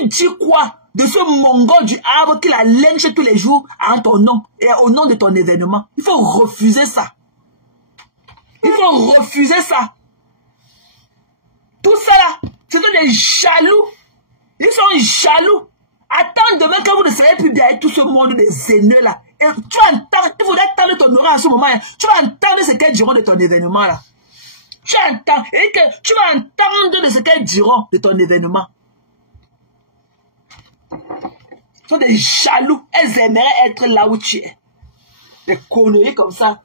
Tu dis quoi de ce mongol du Havre qui la lynche tous les jours en ton nom et au nom de ton événement? Il faut refuser ça. Il faut refuser ça. Tout ça là, ce sont des jaloux. Ils sont jaloux. Attends demain que vous ne serez plus bien avec tout ce monde des haineux là. Et tu vas entendre, il faudrait attendre ton oreille à ce moment. Tu vas entendre ce qu'elles diront de ton événement là. Tu entends, et que tu vas entendre de ce qu'elles diront de ton événement. Ce sont des jaloux. Elles aimeraient être là où tu es. Des conneries comme ça.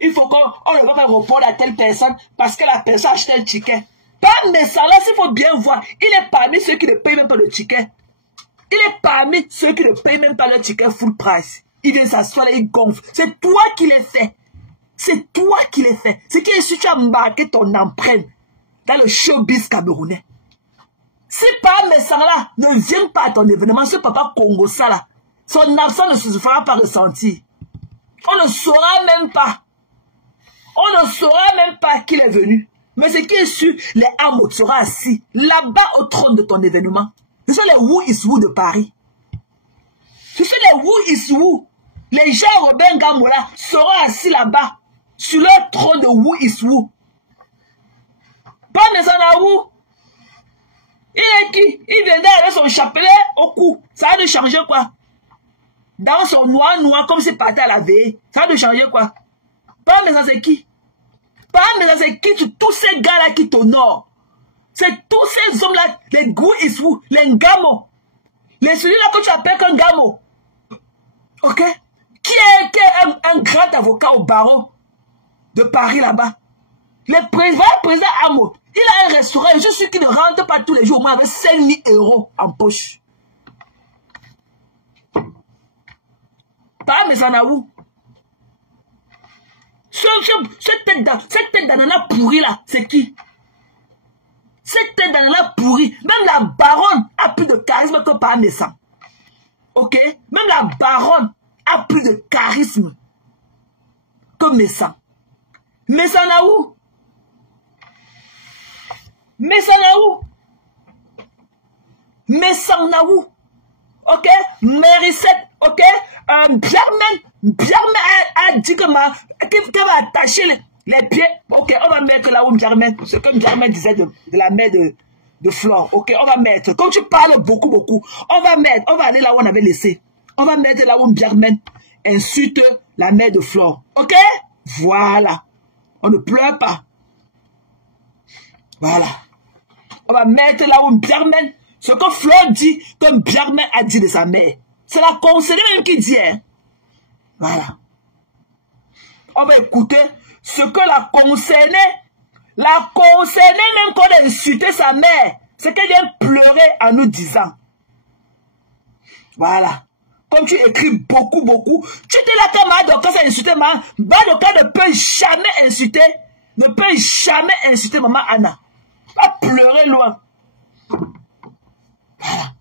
Il faut qu'on ne va pas répondre à telle personne parce que la personne a acheté un ticket. Pas mais ça là, s'il faut bien voir, il est parmi ceux qui ne payent même pas le ticket. Il est parmi ceux qui ne payent même pas le ticket full price. Il vient s'asseoir là, il gonfle. C'est toi qui l'as fait. C'est toi qui l'as fait. C'est que si tu as marqué ton empreinte dans le showbiz camerounais. Si par mes sangs là ne vient pas à ton événement, ce papa Congo ça là, son absence ne se fera pas ressentir. On ne saura même pas. On ne saura même pas qu'il est venu. Mais ce qui est sûr, les Amos seront assis là-bas au trône de ton événement. Ce sont les Who is Who de Paris. Ce sont les Who is Who. Les gens Robin Gamola seront assis là-bas sur leur trône de Who is Who. Pas Nezanaou. Il est qui? Il viendrait avec son chapelet au cou. Ça va de changer quoi? Dans son noir comme s'il partait à la veille. Ça va de changer quoi? Pas mais c'est qui? Pas mais c'est qui? Tous ces gars-là qui t'honorent. C'est tous ces hommes-là, les Who is Who, les Ngamo. Les celui-là que tu appelles qu'un Ngamo. Ok? Qui est un grand avocat au barreau de Paris là-bas? Le président Amo, il a un restaurant, je suis qui ne rentre pas tous les jours, moi avec 5 000 € en poche. Pas mais ça n'a où? Cette tête d'ananas pourrie là, c'est qui? Cette tête d'ananas pourrie, même la baronne a plus de charisme que par Messan. Ok? Même la baronne a plus de charisme que Messan. Messan n'a où? Messan n'a où? Ok? Mérissette, ok? Bjarmen a dit qu'elle va attacher les pieds. Ok, on va mettre là où Bjarmen, ce que Bjarmen disait de la mère de Flore. Ok, on va mettre. Quand tu parles beaucoup, on va aller là où on avait laissé. On va mettre là où Bjarmen insulte la mère de Flore. Ok? Voilà. On ne pleure pas. Voilà. On va mettre là où Bjarmen, ce que Flore dit, comme Bjarmen a dit de sa mère. C'est la conseillère même qui dit. Hein? Voilà. On va écouter ce que la concernée même quand elle a insulté sa mère, c'est qu'elle vient pleurer en nous disant. Voilà. Comme tu écris beaucoup, tu te là que Madoka s'est insulté, Madoka ne peut jamais insulter maman Anna. Va pleurer loin. Voilà.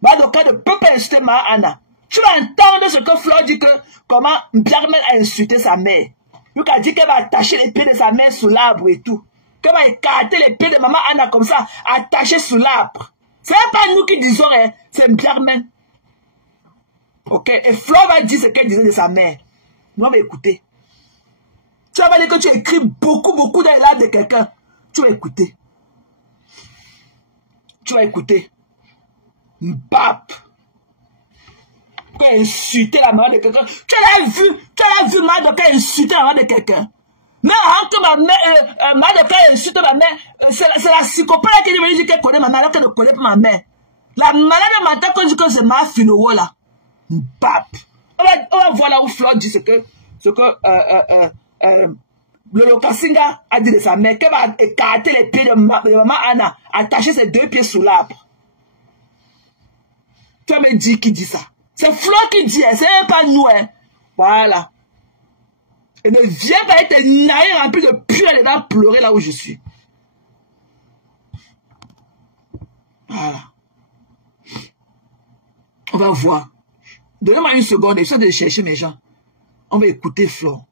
Madoka ne peut pas insulter maman Anna. Tu vas entendre ce que Flore dit que comment Bjarmen a insulté sa mère. Lui a dit qu'elle va attacher les pieds de sa mère sous l'arbre et tout. Qu'elle va écarter les pieds de maman Anna comme ça, attachés sous l'arbre. Ce n'est pas nous qui disons, hein, c'est Bjarmen. Ok, et Flore va dire ce qu'elle disait de sa mère. Nous on va écouter. Tu vas dire que tu écris beaucoup dans les larmes de quelqu'un. Tu vas écouter. Tu vas écouter. Mbap. Quand elle insultait la maman de quelqu'un. Tu l'as vu Madoka insulter la maman de quelqu'un. Mais avant que ma mère, Madoka insulte ma mère, c'est la psychopathe qui est venue dire qu'elle connaît ma mère alors qu'elle ne connaît pas ma mère. La malade mentale quand dit que c'est ma finowo là. Mbap. On va voir là où Flore dit ce que le Lokasinga a dit de sa mère, qu'elle va écarter les pieds de maman Anna, attacher ses 2 pieds sous l'arbre. Tu vas me dire qui dit ça. C'est Flore qui dit, c'est même pas nous. Hein. Voilà. Et ne viens pas être naïf rempli de puer et dedans pleurer là où je suis. Voilà. On va voir. Donnez-moi une seconde, j'essaie de chercher mes gens. On va écouter Flore.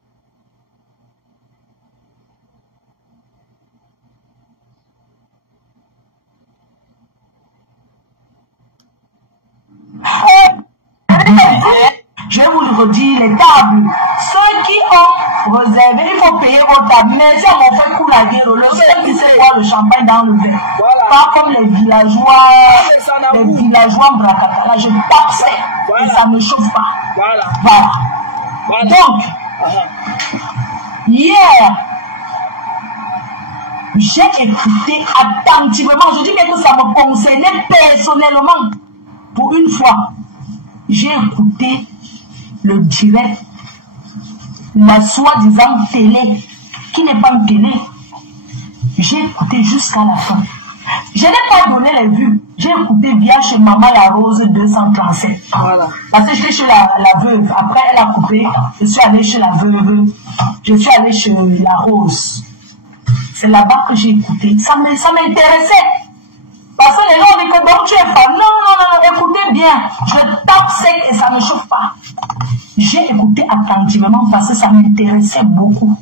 vendredi, les tables. Ceux qui ont réservé, il faut payer vos tables. Mais si on fait coup la guerre, le seul qui sait boire le champagne dans le verre. Voilà. Pas comme les villageois en Bracata. Là, je tape ça et ça ne chauffe pas. Voilà. Donc, hier, j'ai écouté attentivement. Je dis que ça me concernait personnellement. Pour une fois, j'ai écouté le direct, la soi-disant télé, qui n'est pas une télé. J'ai écouté jusqu'à la fin. Je n'ai pas donné les vues. J'ai écouté via chez Maman La Rose 237. Voilà. Parce que j'étais chez la veuve. Après, elle a coupé. Je suis allée chez la veuve. Je suis allée chez La Rose. C'est là-bas que j'ai écouté. Ça m'intéressait. Parce que les gens disent que donc tu es pas. Non, écoutez bien. Je tape sec et ça ne chauffe pas. J'ai écouté attentivement parce que ça m'intéressait beaucoup.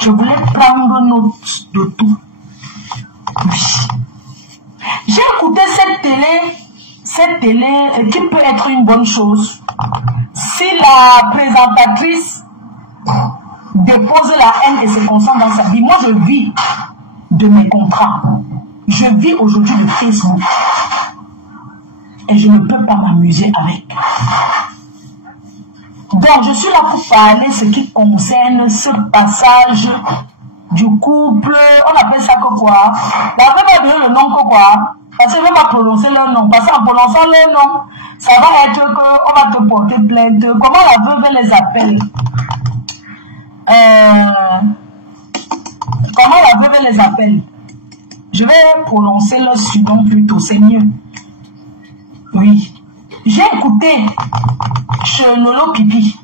Je voulais prendre note de tout. Oui. J'ai écouté cette télé qui peut être une bonne chose. Si la présentatrice dépose la haine et se concentre dans sa vie, moi je vis de mes contrats. Je vis aujourd'hui de Facebook. Et je ne peux pas m'amuser avec. Donc je suis là pour parler ce qui concerne ce passage du couple. On appelle ça quoi? La veuve va dire le nom quoi? Parce que je vais pas prononcer leur nom. Parce qu'en prononçant leur nom, ça va être qu'on va te porter plainte. Comment la veuve les appelle? Comment la veuve les appelle? Je vais prononcer leur surnom plutôt, c'est mieux. Oui. J'ai écouté chez Lolo Pipi.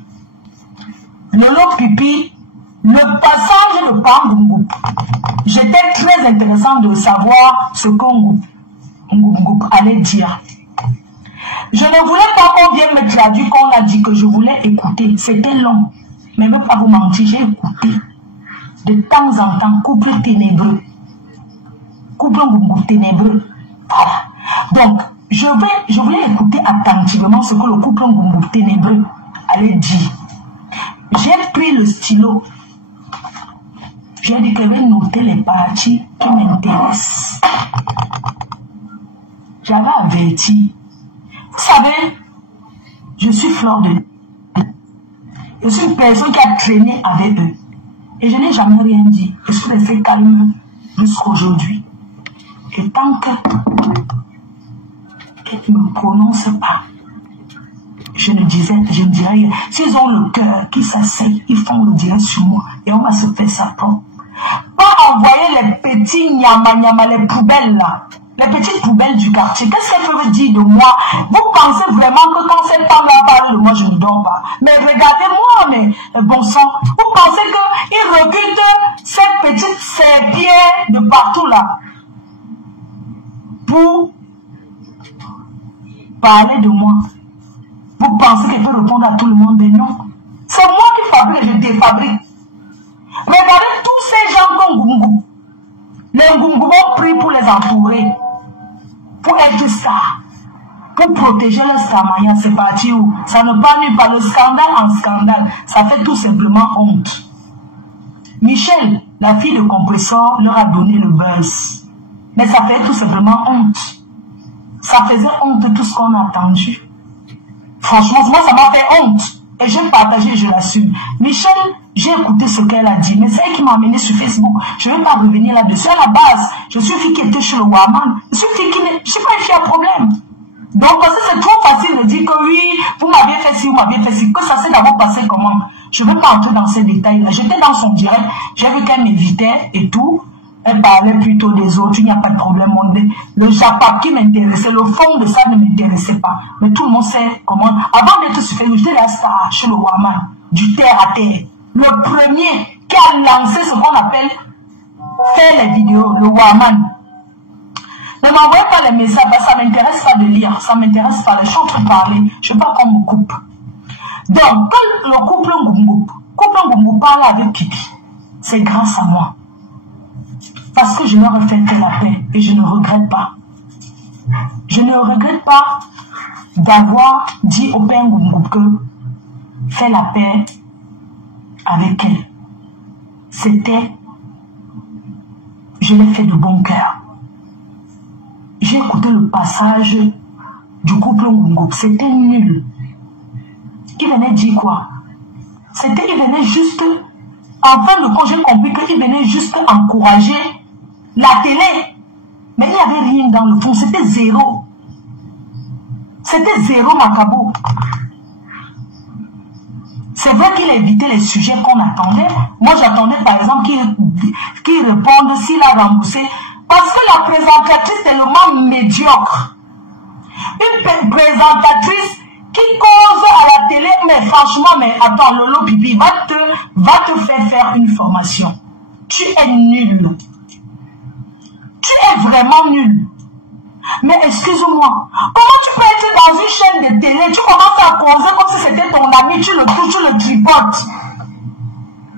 Lolo Pipi, le passage de Pangoup. J'étais très intéressant de savoir ce qu'on allait dire. Je ne voulais pas qu'on vienne me traduire, qu'on a dit que je voulais écouter. C'était long. Mais je ne vais pas vous mentir, j'ai écouté. De temps en temps, couple ténébreux. Couple ténébreux. Voilà. Donc, je voulais écouter attentivement ce que le couple ténébreux allait dire. J'ai pris le stylo. J'ai dit que je vais noter les parties qui m'intéressent. J'avais averti. Vous savez, je suis fleur de... Je suis une personne qui a traîné avec eux. Et je n'ai jamais rien dit. Je suis resté calme jusqu'à aujourd'hui. Et tant qu'elle ne me prononce pas, je ne dirais rien. S'ils ont le cœur qui s'asseye, ils font le direct sur moi. Et on va se faire ça propre. Pas envoyer les petits nyama, les poubelles là. Les petites poubelles du quartier. Qu'est-ce qu'elles peuvent dire de moi? Vous pensez vraiment que quand cette femme-là parle de moi, je ne dors pas? Mais regardez-moi, mais bon sang. Vous pensez qu'ils recrutent ces petites serpillères de partout là pour parler de moi? Vous pensez qu'elle peut répondre à tout le monde? Mais non. C'est moi qui fabrique et je défabrique. Regardez tous ces gens comme Ngoumgou. Les Ngoumgou ont pris pour les entourer. Pour être stars. Pour protéger le Samaya. C'est parti où? Ça ne part nulle part. Le scandale en scandale. Ça fait tout simplement honte. Michel, la fille de compresseur, leur a donné le buzz. Mais ça fait tout simplement honte. Ça faisait honte de tout ce qu'on a entendu. Franchement, moi, ça m'a fait honte. Et je vais partager, je l'assume. Michel, j'ai écouté ce qu'elle a dit, mais c'est elle qui m'a amené sur Facebook. Je ne vais pas revenir là-dessus. À la base, je suis une fille qui était chez le Waman. Je suis une fille qui n'est... Je suis pas une fille à problème. Donc, parce que c'est trop facile de dire que oui, vous m'aviez fait ci, vous m'aviez fait ci. Que ça s'est d'abord passé comment? Je ne veux pas entrer dans ces détails-là. J'étais dans son direct. J'ai vu qu'elle m'évitait et tout. Elle parlait plutôt des autres, il n'y a pas de problème. Le Japap qui m'intéressait, le fond de ça ne m'intéressait pas. Mais tout le monde sait comment. Avant d'être sur Facebook, j'étais la star chez le Waman, du terre à terre. Le premier qui a lancé ce qu'on appelle faire les vidéos, le Waman. Ne m'envoyez pas les messages, ça ne m'intéresse pas de lire, ça ne m'intéresse pas. Je suis en train de parler, je ne veux pas qu'on me coupe. Donc, quand le couple Ngoumgou parle avec Pipi, c'est grâce à moi. Parce que je leur ai fait la paix et je ne regrette pas. Je ne regrette pas d'avoir dit au père Ngoumgou que fait la paix avec elle. C'était, je l'ai fait de bon cœur. J'ai écouté le passage du couple Ngungu. C'était nul. Il venait dire quoi? C'était, il venait juste, en fin de compte, j'ai compris qu'il venait juste encourager la télé. Mais il n'y avait rien dans le fond. C'était zéro. C'était zéro Macabo. C'est vrai qu'il a évité les sujets qu'on attendait. Moi, j'attendais par exemple qu'il réponde s'il a remboursé. Parce que la présentatrice est tellement médiocre. Une présentatrice qui cause à la télé, mais franchement, mais attends, Lolo Pipi, va te faire une formation. Tu es nul. Tu es vraiment nul. Mais excuse-moi, comment tu peux être dans une chaîne de télé, tu commences à causer comme si c'était ton ami, tu le touches, tu le tripotes.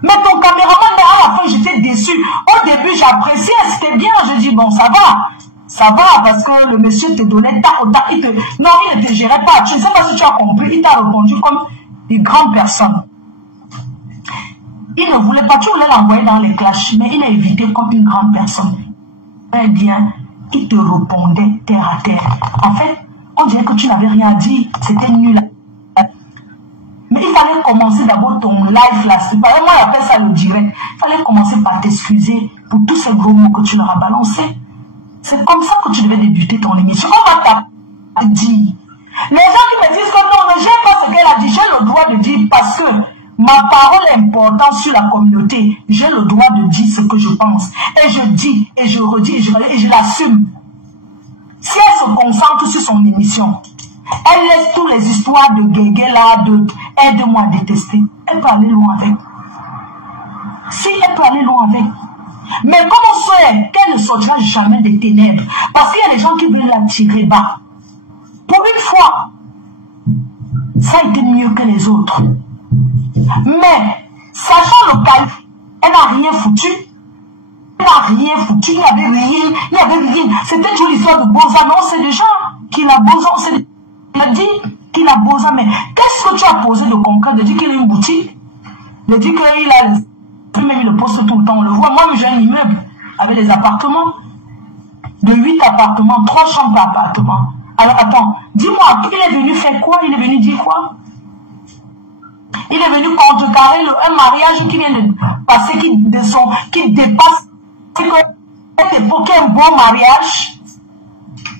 Mais ton caméraman, mais à la fin, j'étais déçu. Au début, j'appréciais, c'était bien. Je dis, bon, ça va, parce que le monsieur te donnait tac au tac. Non, il ne te gérait pas. Je ne sais pas si tu as compris, il t'a répondu comme une grande personne. Il ne voulait pas, tu voulais l'envoyer dans les clashs, mais il a évité comme une grande personne. Eh bien, il te répondait terre à terre. En fait, on dirait que tu n'avais rien à dire. C'était nul. Mais il fallait commencer d'abord ton live là. Moi, j'appelle ça le direct. Il fallait commencer par t'excuser pour tous ces gros mots que tu leur as balancés. C'est comme ça que tu devais débuter ton émission. On va te dire. Les gens qui me disent que non, ne j'aime pas ce qu'elle a dit. J'ai le droit de dire parce que ma parole est importante sur la communauté. J'ai le droit de dire ce que je pense. Et je dis, et je redis, et je l'assume. Si elle se concentre sur son émission, elle laisse toutes les histoires de guégué là, de aide-moi à détester. Elle peut aller loin avec. Si, elle peut aller loin avec. Mais comment c'est qu'elle ne sortira jamais des ténèbres? Parce qu'il y a des gens qui veulent la tirer bas. Pour une fois, ça a été mieux que les autres. Mais, sachant le calme, elle n'a rien foutu. Elle n'a rien foutu, il n'y avait rien. C'était toujours l'histoire de Boza. Non, c'est des gens qui la Boza, il a dit qu'il a Boza, mais qu'est-ce que tu as posé de concret? De dire qu'il a une boutique, de dire qu'il a même le poste tout le temps, on le voit. Moi, j'ai un immeuble avec des appartements, de 8 appartements, 3 chambres par appartement. Alors, attends, dis-moi, il est venu faire quoi? Il est venu dire quoi? Il est venu contrecarrer un mariage qui vient de passer, qui dépasse, cette époque, un bon mariage.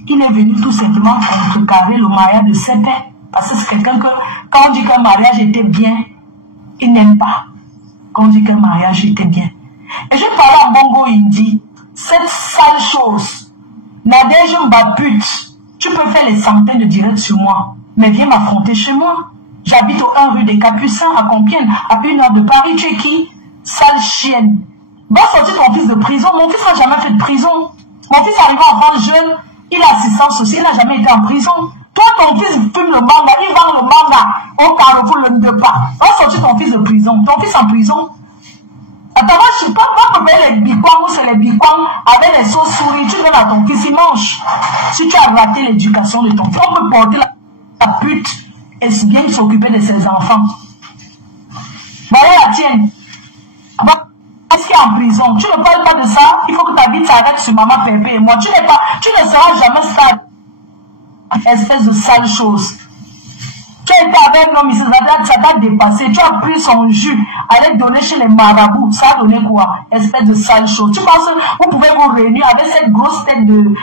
Il est venu tout simplement contrecarrer le mariage de 7 ans. Parce que c'est quelqu'un que, quand on dit qu'un mariage était bien, il n'aime pas. Quand on dit qu'un mariage était bien. Et je parlais à Bongo Indi, cette sale chose, Nadège Mbaput, tu peux faire les centaines de directs sur moi, mais viens m'affronter chez moi. J'habite au 1 rue des Capucins à Compiègne, à 1 heure de Paris. Tu es qui? Sale chienne. Va sortir ton fils de prison. Mon fils n'a jamais fait de prison. Mon fils arrive en France jeune, il a assistance sociale, il n'a jamais été en prison. Toi, ton fils fume le manga, il vend le manga au Carrefour le de pas. Va sortir ton fils de prison. Ton fils en prison. Attends, moi, je ne sais pas, va me les biquans ou c'est les biquans avec les sauces souris. Tu donnes à ton fils, il mange. Si tu as raté l'éducation de ton fils, on peut porter la pute et bien s'occuper de ses enfants. Voilà la tienne. Est-ce qu'il est en prison? Tu ne parles pas de ça. Il faut que ta vie s'arrête sur maman Pépé et moi. Tu ne seras jamais stable. Espèce de sale chose. Tu as été avec un homme ici, ça t'a dépassé. Tu as pris son jus, allez donner chez les marabouts. Ça a donné quoi? Espèce de sale chose. Tu penses que vous pouvez vous réunir avec cette grosse tête de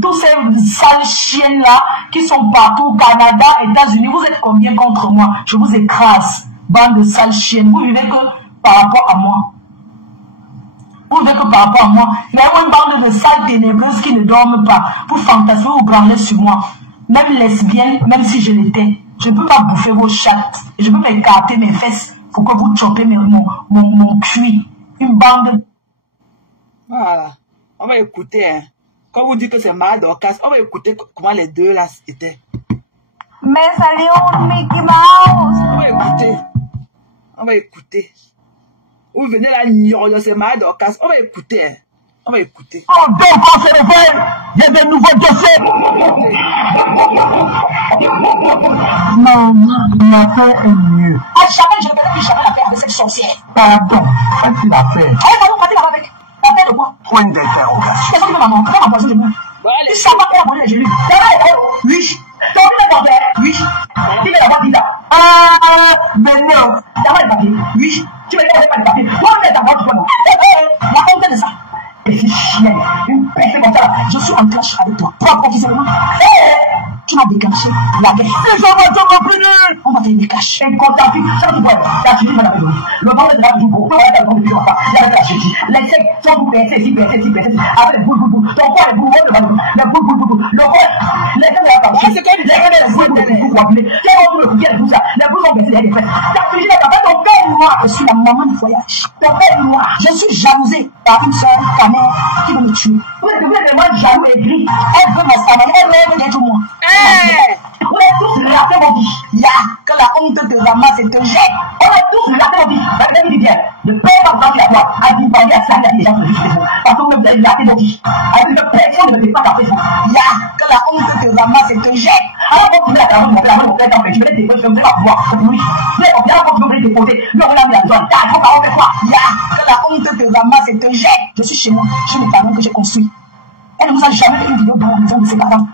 tous ces sales chiennes là qui sont partout au Canada, États-Unis. Vous êtes combien contre moi? Je vous écrase. Bande de sales chiennes. Vous vivez que par rapport à moi. Vous vivez que par rapport à moi. Il y a une bande de sales ténébreuses qui ne dorment pas. Pour fantasmer ou branler sur moi. Même lesbienne, même si je l'étais. Je ne peux pas bouffer vos chattes. Je peux m'écarter mes fesses pour que vous chopez mon cuit. Une bande. Voilà. On va écouter. Hein. Quand vous dites que c'est mal d'orcas, on va écouter comment les deux là étaient. Mais salut, Mickey Mouse. On va écouter. On va écouter. Vous venez là, c'est mal d'orcas. On va écouter. Hein. On va écouter. Oh, donc on se réveille, il y a des nouveaux dossiers. Non, ma fait est mieux. jamais, je ne verrai plus jamais la paix avec cette sorcière. Pardon, qu'est-ce qu'il a fait? Allez, pardon, partez là-bas avec. La paix de quoi? Point d'interrogation. Qu'est-ce que maman? Comment m'empoisonne de moi? Il s'en va faire les gélules. Oui. T'as envie de ton père? Oui. Tu veux d'abord dire ça? Mais non. D'abord le papier? Oui. Tu veux d'abord le papier? Toi, tu es d'abord du nom. La honte de ça. Et c'est chienne. Une personne comme ça. Je suis en clash avec toi. Toi, professionnellement. Tu m'as déclenché la guerre. Les gens vont te reprendre. On va te déclencher. Incontable. Ça va te faire. La Tunisie va la donner. Le ventre de la toujours beau. Le ventre de la il y a la Tunisie. Les secs sont vous percés, si. Avec les boules. Ton corps est boule. Les boules. Le corps. Les secs de la Tunisie. C'est comme les boules. C'est comme le bouquet de tout ça. Les boules sont baissées. Les fesses. La Tunisie n'a pas fait ton père et moi. Je suis la maman du voyage. Ton père et moi. Je suis jalousée par une soeur, ta mère, qui veut me tuer. Vous êtes moi jaloux et gris. Elle veut me savonner. Elle veut me tout moi. On est tous ratés, mon dit. Ya, que la honte te ramasse et te jette. On est tous ratés, mon dit. La vérité dit bien. Ne perds pas de temps à toi. À dire, à ça, les gens se disent. Parce que vous êtes ratés, mon dit. Avec une pression ne fait pas à Facebook. Ya, que la honte te ramasse et te jette. Alors, quand tu mets la caméra, mon père, je vais te déposer, je ne vais pas pouvoir. Oui. Mais on vient quand tu veux te déposer. Nous, on l'a mis à toi. T'as un parole de quoi? Ya, que la honte te ramasse et te jette. Je suis chez moi, chez mes parents que j'ai construits. Elle ne vous a jamais fait une vidéo dans la maison de ses parents.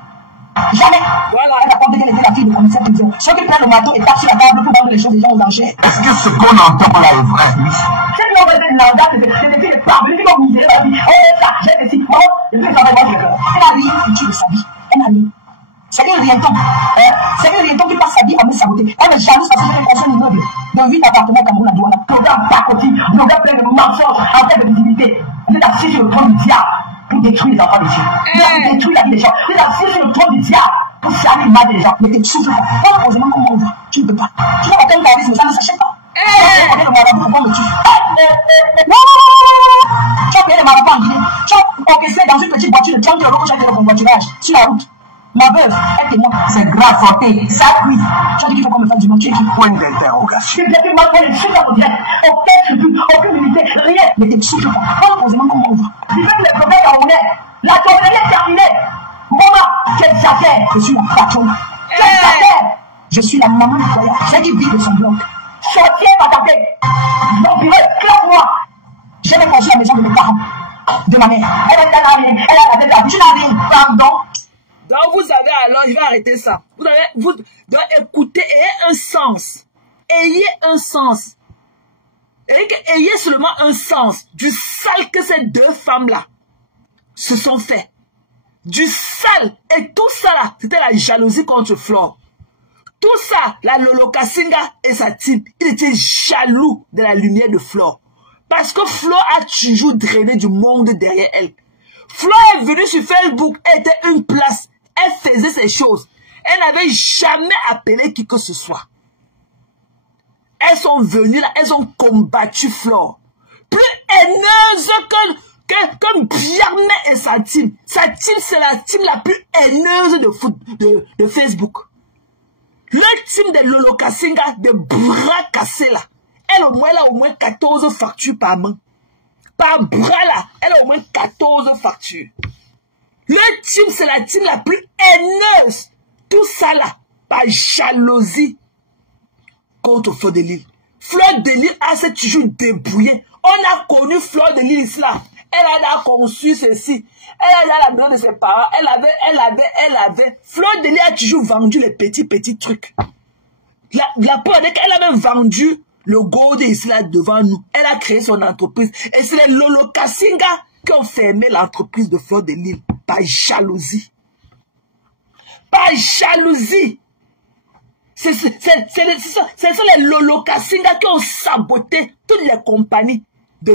Jamais. Voilà, elle a pas dit qu'elle était la fille de commissaire de Dieu. Ceux qui prennent le marteau et tapent sur la table pour vendre les choses des gens aux enchères. Est-ce que ce qu'on entend là est vrai, oui? Ceux qui ont fait de la date, c'est des filles de femmes, les filles qui ont miséré, elle a dit, oh, ça, j'ai des filles, oh, les filles, ça va voir le cœur. Elle a rien foutu de sa vie. Elle n'a rien. C'est un rienton. C'est un rienton qui passe sa vie à me saboter. Elle est jalouse parce que j'ai construit un immeuble de 8 appartements au Cameroun à Douala. Programme pacotille, programme plein de mensonges en termes de visibilité. Vous êtes assis sur le trône du diable pour détruire les enfants de Dieu. Vous avez détruit la vie des gens. Vous êtes assis sur le trône du diable pour salir l'image des gens. Mais tu ne souffres pas. Moi, posément, comment on va? Tu ne peux pas. Tu n'as pas qu'un charisme, ça ne s'achète pas. Tu as le marabout pour me tuer. Tu as payé le marabout en Guinée. Tu as orchestré dans une petite voiture de 30 € que j'ai fait le convoiturage sur la route. Ma veuve, elle témoigne. C'est grave, santé. Ça cuit. Tu as dit qu'il faut qu'on me fasse du mal. Tu es qui? Point d'interrogation. Tu es mal pour les souffles à direct. Aucun scrupule, aucune unité, rien. Mais tu ne souffres pas. Moi, posément, comment on va? Tu fais les problèmes camerounais. La tournée est terminée. Maman, quelle affaire? Je suis la patronne. Quelle affaire? Je suis la maman du foyer. Celle qui vit de son bloc. Sorcière va taper. Vampireux, claque-moi. J'ai construit la maison de mes parents. De ma mère. Elle a rien. Elle a la tête à vie. Tu n'as rien. Pardon. Donc vous avez alors, je vais arrêter ça. Vous devez écouter, ayez un sens. Ayez un sens. Ayez seulement un sens du sale que ces deux femmes-là se sont fait. Du sale. Et tout ça là, c'était la jalousie contre Flore. Tout ça, la Lolo Kassinga et sa team, ils étaient jaloux de la lumière de Flore. Parce que Flore a toujours drainé du monde derrière elle. Flore est venue sur Facebook, elle était une place. Elle faisait ces choses. Elle n'avait jamais appelé qui que ce soit. Elles sont venues là, elles ont combattu Flore. Plus haineuse que Biarmé et sa team. Sa team, c'est la team la plus haineuse de Facebook. Le team de Lolo Kassinga, de bras cassés là. Elle a au moins 14 factures par main. Par bras là, elle a au moins 14 factures. Le team, c'est la team la plus haineuse. Tout ça là, par jalousie contre Fleur de Lille. Fleur de Lille s'est toujours débrouillée. On a connu Fleur de Lille ici là. Elle a conçu ceci. Elle a la maison de ses parents. Elle avait. Fleur de Lille a toujours vendu les petits trucs. La preuve est qu'elle a même vendu le gold ici là devant nous. Elle a créé son entreprise. Et c'est les Lolo Kassinga qui ont fermé l'entreprise de Fleur de Lille. Par jalousie. Par jalousie. Ce sont les Lolo Kassinga qui ont saboté toutes les compagnies de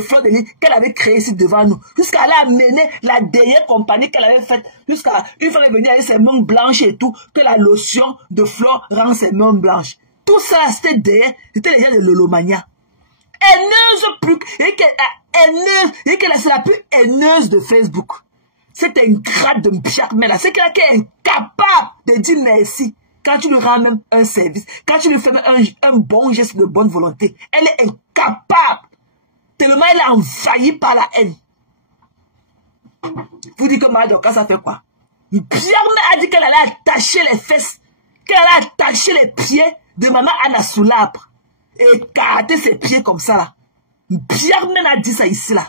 Fleur de Lille qu'elle avait créées ici devant nous. Jusqu'à elle a mené la dernière compagnie qu'elle avait faite. Jusqu'à une fois qu'elle est venue avec ses mains blanches et tout, que la lotion de Fleur rend ses mains blanches. Tout ça, c'était derrière. C'était les gens de Lolomania. Haineuse plus. Et qu'elle c'est la plus haineuse de Facebook. C'est ingrate de Biarmé là. C'est quelqu'un qui est incapable de dire merci. Quand tu lui rends même un service. Quand tu lui fais un bon geste de bonne volonté. Elle est incapable. Tellement elle est envahie par la haine. Vous dites que Madoka ça fait quoi? Biarmé a dit qu'elle allait attacher les fesses. Qu'elle allait attacher les pieds de maman Anna Soulabre, et écarter ses pieds comme ça là. Pierre même a dit ça ici là.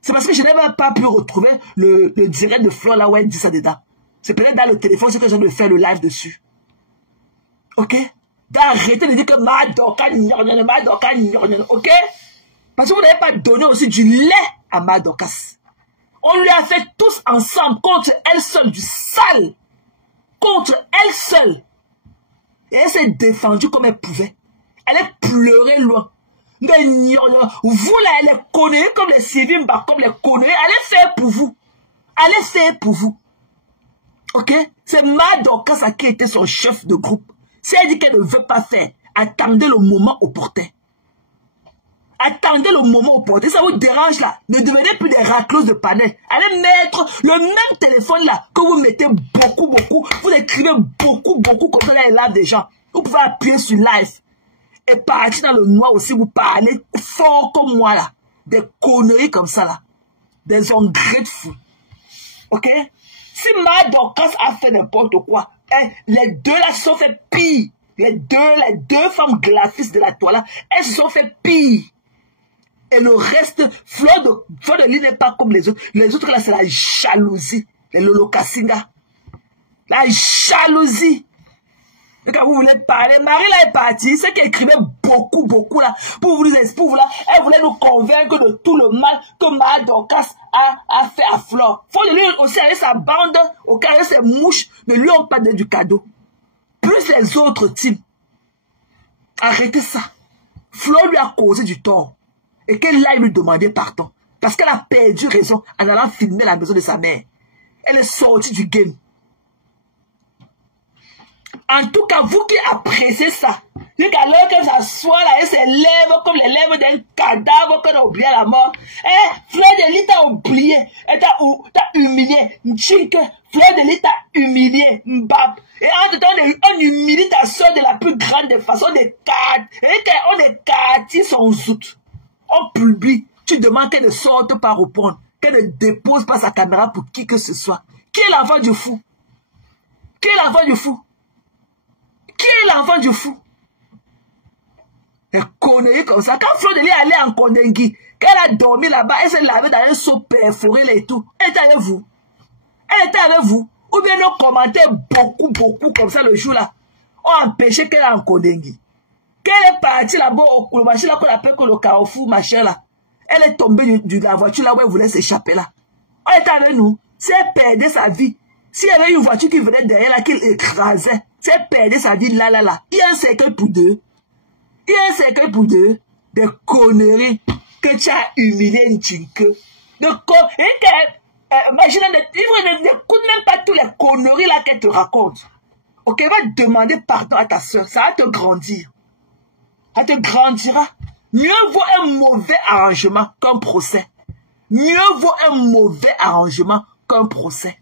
C'est parce que je n'ai même pas pu retrouver le direct de Fleur là où elle dit ça dedans. C'est peut-être dans le téléphone, c'est que je viens de faire le live dessus. Ok? D'arrêter de dire que Madoka, ok? Parce que vous n'avez pas donné aussi du lait à Madokas. On lui a fait tous ensemble contre elle seule du sale. Contre elle seule. Et elle s'est défendue comme elle pouvait. Elle est pleurée loin. Mais vous là, elle est connue comme les Sivimba, comme les connus. Allez faire pour vous. Allez faire pour vous. Ok? C'est Madokas qui était son chef de groupe. Si elle dit qu'elle ne veut pas faire, attendez le moment opportun. Attendez le moment opportun. Ça vous dérange là. Ne devenez plus des racleuses de panel. Allez mettre le même téléphone là que vous mettez beaucoup. Vous écrivez beaucoup comme ça dans les lives des gens. Vous pouvez appuyer sur live. Et partir dans le noir aussi. Vous parlez fort comme moi là. Des conneries comme ça là. Des ungrateful. Ok? Si Madokas a fait n'importe quoi, les deux là se sont fait pire. Les deux femmes graphistes de la toile là, elles se sont fait pire. Et le reste, Fleur de Lys n'est pas comme les autres. Les autres là, c'est la jalousie. Les Lolo Kassinga. La jalousie. Et quand vous voulez parler, Marie là est partie. C'est qu'elle écrivait beaucoup là. Pour vous là, elle voulait nous convaincre de tout le mal que Madokas a fait à Fleur. Faut de lui aussi avec sa bande, au cas où ses mouches ne lui ont pas donné du cadeau. Plus les autres teams. Arrêtez ça. Fleur lui a causé du tort. Et qu'elle aille lui demander pardon. Parce qu'elle a perdu raison en allant filmer la maison de sa mère. Elle est sortie du game. En tout cas, vous qui appréciez ça, dites qu'alors qu'elle s'assoit là et ses lèvres comme les lèvres d'un cadavre qu'on a oublié à la mort. Fleur de Lys t'a oublié. Elle t'a humilié. Fleur de Lys t'a humilié. Mbap. Et en tout temps, on humilie ta soeur de la plus grande des façons. On écartit son zout. On publie. Tu demandes qu'elle ne sorte pas répondre. Qu'elle ne dépose pas sa caméra pour qui que ce soit. Qui est l'enfant du fou? Qui est l'enfant du fou? Qui est l'enfant du fou? Elle connerie comme ça. Quand Fleur de Lys allait en Kondengui, qu'elle a dormi là-bas, elle s'est lavée dans un seau perforé et tout. Elle était avec vous. Elle était avec vous. Ou bien nous commentaient beaucoup comme ça le jour-là. On empêchait qu'elle aille en Kondengui. Qu'elle est partie là-bas au machin là qu'on appelle le carrefour, machin là. Elle est tombée de la voiture là où elle voulait s'échapper là. Elle était avec nous. Si elle perdait sa vie, s'il y avait une voiture qui venait derrière là, qui l'écrasait, si elle perdait sa vie là. Il y a un cercueil pour deux. Il y a un cercueil pour deux. Des conneries que tu as humilié une tchinque. Imagine, n'écoute même pas toutes les conneries là qu'elle te raconte. Ok, va demander pardon à ta soeur. Ça va te grandir. Ça te grandira. Mieux vaut un mauvais arrangement qu'un procès. Mieux vaut un mauvais arrangement qu'un procès.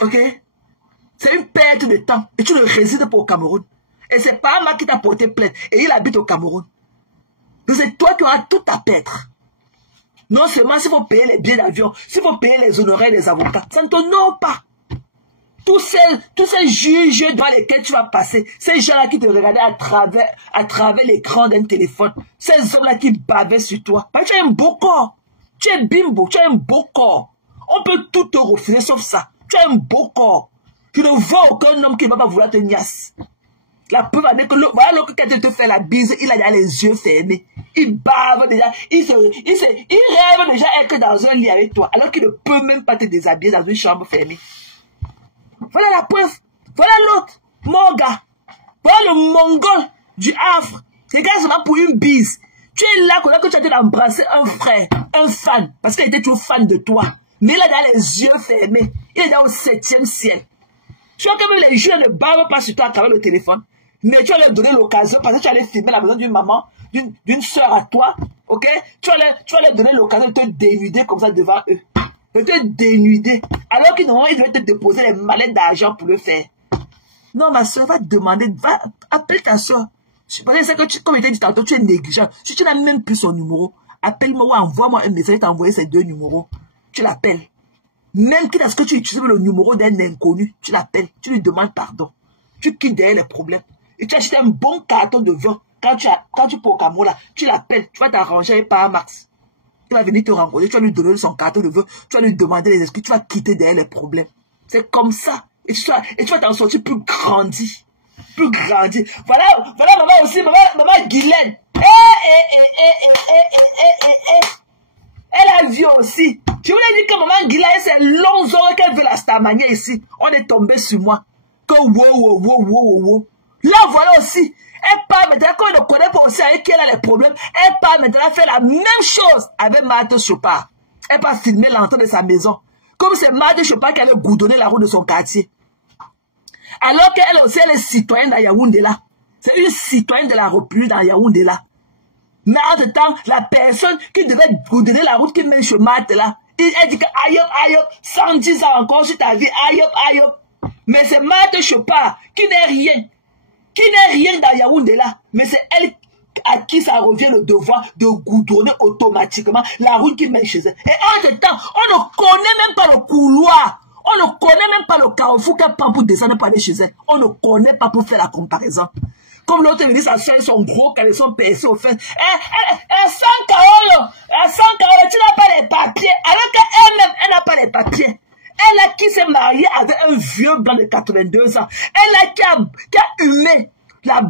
Ok? C'est une perte de temps. Et tu ne résides pas au Cameroun. Et c'est pas moi qui t'a porté plainte. Et il habite au Cameroun. Donc c'est toi qui auras tout à perdre. Non seulement s'il faut payer les billets d'avion, s'il faut payer les honoraires des avocats, ça ne t'honore pas. Tous ces juges dans lesquels tu vas passer, ces gens-là qui te regardaient à travers l'écran d'un téléphone, ces hommes-là qui bavaient sur toi. Parce que tu as un beau corps. Tu es bimbo, tu as un beau corps. On peut tout te refuser sauf ça. Tu as un beau corps. Tu ne vois aucun homme qui ne va pas vouloir te niasse. La preuve en est que voilà l'autre quand il te fait la bise, il a les yeux fermés. Il bave déjà. Il rêve déjà être dans un lit avec toi. Alors qu'il ne peut même pas te déshabiller dans une chambre fermée. Voilà la preuve. Voilà l'autre. Mon gars. Voilà le mongol du Havre. Regarde seulement pour une bise. Tu es là que tu as été d'embrasser un frère, un fan. Parce qu'il était toujours fan de toi. Mais il a dans les yeux fermés. Il est dans le 7e ciel. Tu vois que même les jeunes ne bavent pas sur toi à travers le téléphone. Mais tu vas leur donner l'occasion parce que tu allais filmer la maison d'une maman, d'une soeur à toi. Ok? Tu vas leur donner l'occasion de te dénuder comme ça devant eux. De te dénuder. Alors qu'ils devaient te déposer les mallettes d'argent pour le faire. Non, ma soeur, va demander, appelle ta soeur. Parce que comme je t'ai dit tantôt, tu es négligent. Si tu n'as même plus son numéro, appelle-moi ou envoie-moi un message, t'envoyer ces 2 numéros. Tu l'appelles. Même quitte à ce que tu utilises le numéro d'un inconnu, tu l'appelles, tu lui demandes pardon. Tu quittes derrière les problèmes. Et tu achètes un bon carton de vin. Quand tu peux au Cameroun, là, tu l'appelles, tu vas t'arranger avec Max. Il va venir te rencontrer, tu vas lui donner son carton de vin, tu vas lui demander les excuses, tu vas quitter derrière les problèmes. C'est comme ça. Et tu vas t'en sortir plus grandi. Plus grandi. Voilà maman aussi, maman Guylaine. Elle a vu aussi. Je vous l'ai dit que maman Guylaine, c'est longs heures qu'elle veut la stamanier ici. On est tombé sur moi. Que wow. Là, voilà aussi. Elle part maintenant, quand on ne connaît pas aussi avec qui elle a les problèmes, elle part maintenant faire la même chose avec Marthe Chopard. Elle part filmer l'entrée de sa maison. Comme c'est Marthe Chopard qui allait goudronner la route de son quartier. Alors qu'elle aussi, elle est citoyenne dans Yaoundé là. C'est une citoyenne de la République dans Yaoundé là. Mais en même temps, la personne qui devait goudronner la route qui mène chez Marthe là, elle dit que aïe, 110 ans encore sur ta vie, aïe. Mais c'est Marthe Chopard qui n'est rien. Qui n'est rien dans Yaoundé là. Mais c'est elle à qui ça revient le devoir de goudronner automatiquement la route qui mène chez elle. Et en même temps, on ne connaît même pas le couloir. On ne connaît même pas le carrefour qu'elle prend pour descendre pour aller chez elle. On ne connaît pas pour faire la comparaison. Comme l'autre me dit, sa soeur, son gros caleçon percé au fait. Elle 100 carreaux, tu n'as pas les papiers. Alors qu'elle-même, elle n'a pas les papiers. Elle a qui s'est mariée avec un vieux blanc de 82 ans. Elle a qui a humé la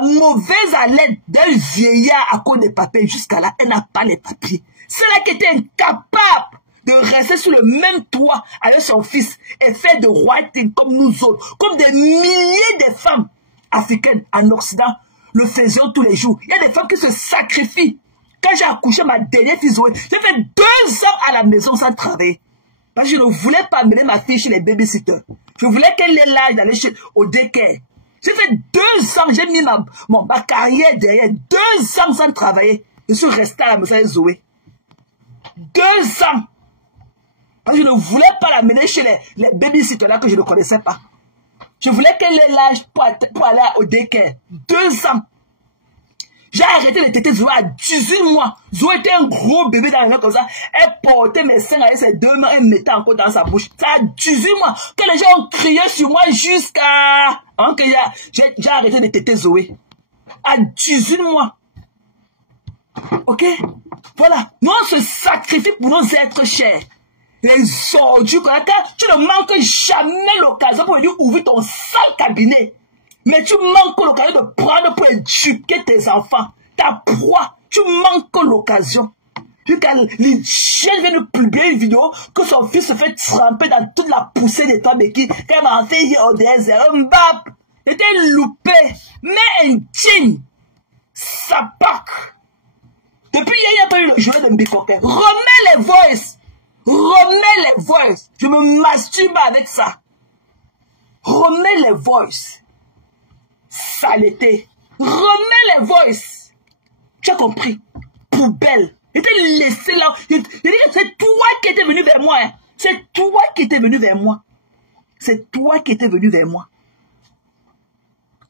mauvaise haleine d'un vieillard à cause des papiers. Jusqu'à là, elle n'a pas les papiers. C'est là qui était incapable de rester sur le même toit avec son fils et faire de writing comme nous autres, comme des milliers de femmes africaines en Occident le faisions tous les jours. Il y a des femmes qui se sacrifient. Quand j'ai accouché ma dernière fille Zoé, j'ai fait 2 ans à la maison sans travailler. Parce que je ne voulais pas amener ma fille chez les babysitters. Je voulais qu'elle ait l'âge d'aller au daycare. J'ai fait 2 ans, j'ai mis ma carrière derrière. 2 ans sans travailler. Je suis resté à la maison avec Zoé. 2 ans. Parce que je ne voulais pas l'amener chez les babysitters là que je ne connaissais pas. Je voulais qu'elle ait l'âge pour aller au daycare. 2 ans. J'ai arrêté de téter Zoé à 18 mois. Zoé était un gros bébé dans la main comme ça. Elle portait mes seins avec ses 2 mains et mettait encore dans sa bouche. Ça a 18 mois. Que les gens ont crié sur moi jusqu'à... J'ai arrêté de téter Zoé. À 18 mois. Ok? Voilà. Nous on se sacrifie pour nos êtres chers. Les ordures, tu ne manques jamais l'occasion pour venir ouvrir ton sale cabinet. Mais tu manques l'occasion de prendre pour éduquer tes enfants. Ta proie, tu manques l'occasion. Les chiens viennent de publier une vidéo que son fils se fait tremper dans toute la poussée des toits béquilles. Qu'elle m'a fait hier au désert. Mbap, j'étais loupé. Mais indigne. Ça pack. Depuis hier, il n'y a pas eu le jouet de Mbifoke. Remets les voices. Remets les voices. Je me masturbe avec ça. Remets les voices. Saleté. Remets les voices. Tu as compris? Poubelle. J'étais laissé là. C'est toi qui étais venu vers moi. Hein. C'est toi qui étais venu vers moi. C'est toi qui étais venu vers moi.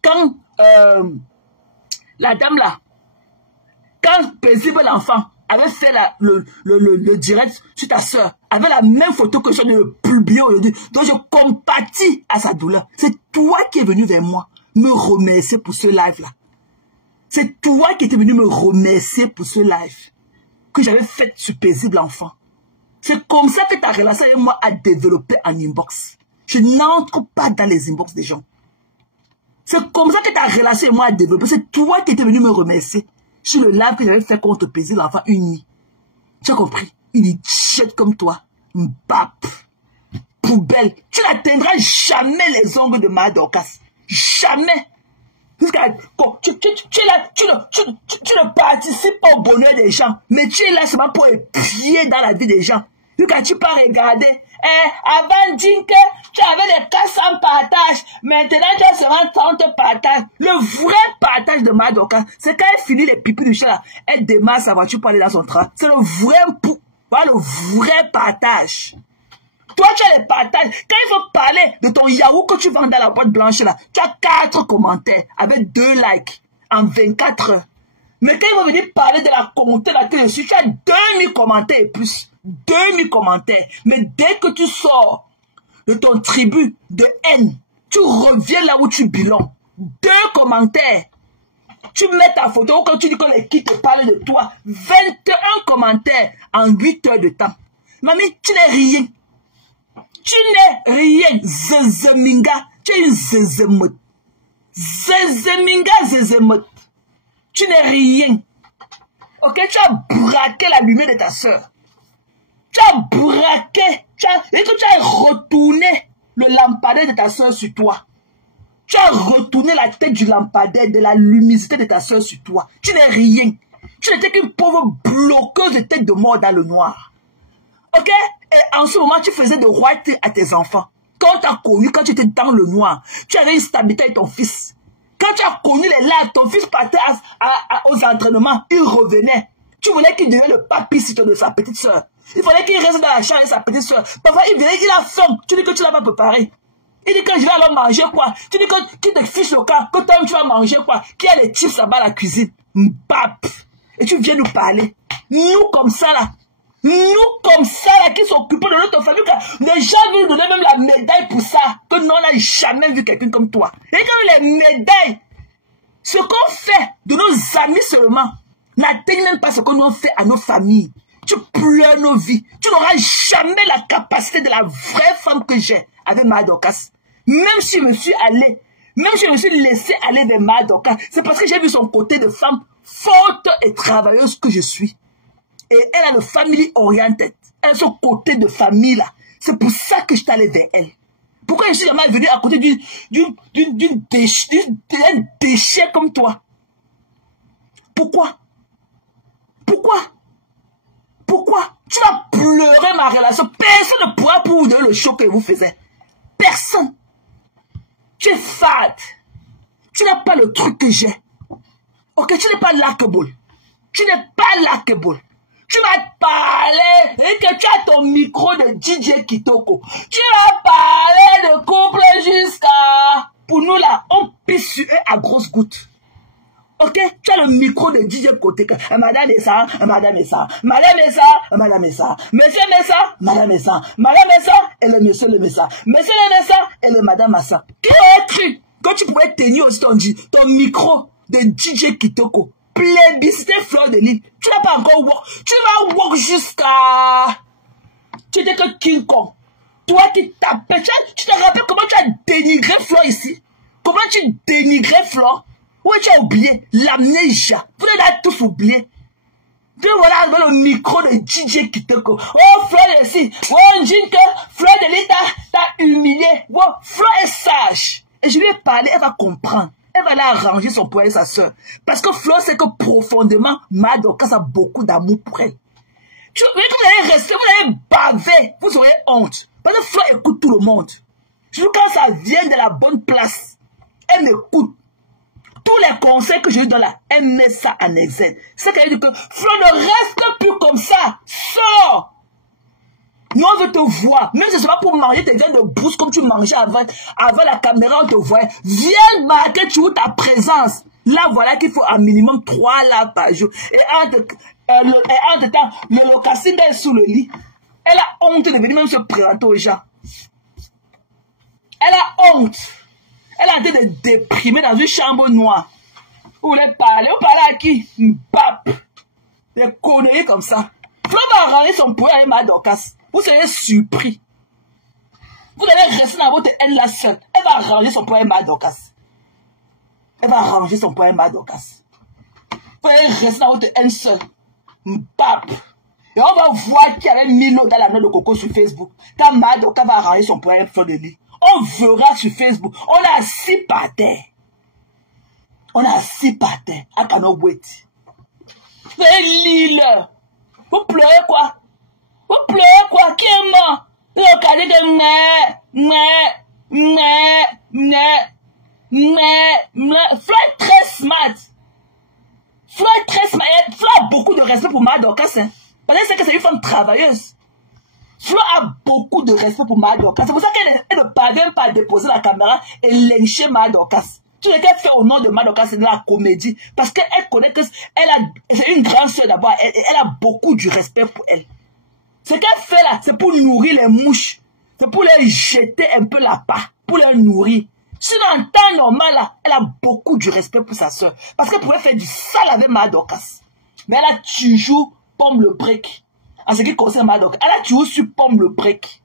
Quand la dame là, quand Paisible l'enfant avait fait le direct sur ta soeur, avait la même photo que je viens de publier aujourd'hui, donc je compatis à sa douleur. C'est toi qui es venu vers moi me remercier pour ce live là. C'est toi qui étais venu me remercier pour ce live que j'avais fait sur Paisible l'enfant. C'est comme ça que ta relation avec moi a développé en inbox. Je n'entre pas dans les inbox des gens. C'est comme ça que ta relation avec moi a développé. C'est toi qui étais venu me remercier sur le live que j'avais fait contre Paisible l'enfant une nuit. Tu as compris? Une idiot comme toi. Mbap. Poubelle. Tu n'atteindras jamais les ongles de ma Dorcas. Jamais. Tu ne participes pas au bonheur des gens, mais tu es là seulement pour épier dans la vie des gens. Quand tu peux regarder, avant dire que tu avais les 400 partages, maintenant tu as seulement 30 partages. Le vrai partage de Madoka, c'est quand elle finit les pipis du chat, elle démarre sa voiture pour aller dans son train. C'est le vrai partage. Toi, tu as les partages. Quand il faut parler de ton yaourt que tu vends dans la boîte blanche là, tu as 4 commentaires avec 2 likes en 24 heures. Mais quand il faut venir parler de la communauté là que je suis, tu as 2000 commentaires et plus. 2000 commentaires. Mais dès que tu sors de ton tribu de haine, Tu reviens là où tu bilan. 2 commentaires. Tu mets ta photo quand tu dis que l'équipe te parle de toi. 21 commentaires en 8 heures de temps. Mamie, tu n'es rien. Tu n'es rien. Zezeminga. Tu es une zezemote. Zezeminga, zezemote. Tu n'es rien. Ok, tu as braqué la lumière de ta soeur. Tu as braqué. Et que tu as retourné le lampadaire de ta soeur sur toi. Tu as retourné la tête du lampadaire, de la luminosité de ta soeur sur toi. Tu n'es rien. Tu n'étais qu'une pauvre bloqueuse de tête de mort dans le noir. Ok? Et en ce moment, tu faisais de royauté à tes enfants. Quand tu as connu, quand tu étais dans le noir, tu avais une stabilité avec ton fils. Quand tu as connu les larmes, ton fils partait aux entraînements, il revenait. Tu voulais qu'il devienne le papy-site de sa petite soeur. Il fallait qu'il reste dans la chambre avec sa petite soeur. Parfois, il venait, il a faim. Tu dis que tu l'as pas préparé. Il dit que je vais alors manger quoi. Tu dis que qui te fiche le cas, que toi tu vas manger quoi. Qui a les chips là-bas à la cuisine. Mbap. Et tu viens nous parler. Nous comme ça là. Nous comme ça là qui s'occupent de notre famille. Les gens nous donner même la médaille pour ça. Que nous on n'a jamais vu quelqu'un comme toi. Et quand les médailles, ce qu'on fait de nos amis seulement, n'atteigne même pas ce que nous on fait à nos familles. Tu pleures nos vies. Tu n'auras jamais la capacité de la vraie femme que j'ai avec ma Dorcas. Même si je me suis allé, même si je me suis laissé aller vers ma Dorcas, c'est parce que j'ai vu son côté de femme forte et travailleuse que je suis. Et elle a le family oriented. Elle a ce côté de famille là. C'est pour ça que je suis allé vers elle. Pourquoi je suis jamais venu à côté d'un déchet comme toi? Pourquoi? Pourquoi? Pourquoi? Tu vas pleurer ma relation. Personne ne pourra pour vous donner le choc que vous faisiez. Personne. Tu es fade. Tu n'as pas le truc que j'ai. Ok, tu n'es pas likable. Tu n'es pas likable. Tu vas parler et que tu as ton micro de DJ Kitoko. Tu vas parler de couple jusqu'à... Pour nous là, on pisse sur eux à grosses gouttes. Ok, tu as le micro de DJ côté. Madame est ça, madame est ça, madame est ça, madame est ça, monsieur est ça, madame est ça, madame est ça, et le monsieur est ça, monsieur est ça, et le madame a ça. Qui aurait cru que tu pouvais tenir aussi ton micro de DJ Kitoko, plébiscité Fleur de Lys? Tu n'as pas encore walk. Tu vas walk jusqu'à... Tu étais que King Kong. Toi qui tapais, tu te rappelles comment tu as dénigré Fleur ici? Comment tu dénigrais Fleur? Oui, tu as oublié l'amnésia. Vous l'avez tous oublié. Puis voilà, avec le micro de DJ Kitoko. Oh, Fleur ici. Oh, on dit que Fleur de Lys t'a humilié. Oh, Fleur est sage. Et je lui ai parlé, elle va comprendre. Elle va aller arranger son problème avec sa soeur. Parce que Fleur sait que profondément, ma Dorcas a beaucoup d'amour pour elle. Vous allez rester, vous allez baver. Vous aurez honte. Parce que Fleur écoute tout le monde. Surtout quand ça vient de la bonne place. Elle m'écoute. Tous les conseils que je lui donne là, elle met ça en exergue. C'est qu'elle dit que Fleur ne reste plus comme ça. Sors. Nous on veut te voir. Même si ce n'est pas pour manger tes viandes de brousse comme tu mangeais avant la caméra, on te voit. Viens marquer tu ta présence. Là, voilà qu'il faut un minimum 3 là par jour. Et entre temps, le locassine est sous le lit. Elle a honte de venir même se présenter aux gens. Elle a honte. Elle a été déprimée dans une chambre noire. Vous voulez parler? Vous parlez à qui? Mbap. Des conneries comme ça. Fleur va arranger son poids avec ma Dorcas. Vous serez surpris. Vous allez rester dans votre haine là seule. Elle va arranger son poids avec ma Dorcas. Elle va arranger son poids avec ma Dorcas. Vous allez rester dans votre haine seule. Mbap. Et on va voir qui avait mis l'eau dans la noix de coco sur Facebook. Quand ma Dorcas va arranger son poids avec Fleur de Lys. On verra sur Facebook. On est assis par terre. On est assis par terre. I cannot wait. Fais l'île. Vous pleurez quoi? Vous pleurez quoi? Qui est mort? Regardez de Fleur est très smart. Fleur est très smart. Fleur a beaucoup de respect pour ma Dorcas. Hein? Parce que c'est une femme travailleuse. Fleur a beaucoup de respect pour ma Dorcas. C'est pour ça qu'elle ne parvient pas à déposer la caméra et lyncher ma Dorcas. Tout ce qu'elle fait au nom de ma Dorcas, c'est de la comédie. Parce qu'elle connaît que c'est une grande soeur d'abord. Elle a beaucoup de respect pour elle. Ce qu'elle fait là, c'est pour nourrir les mouches. C'est pour les jeter un peu la part. Pour les nourrir. Sinon, en temps normal, là, elle a beaucoup du respect pour sa soeur. Parce qu'elle pouvait faire du sale avec Madokas. Mais elle a toujours pomme le break. En ce qui concerne Madokas, elle a toujours su pomme le break.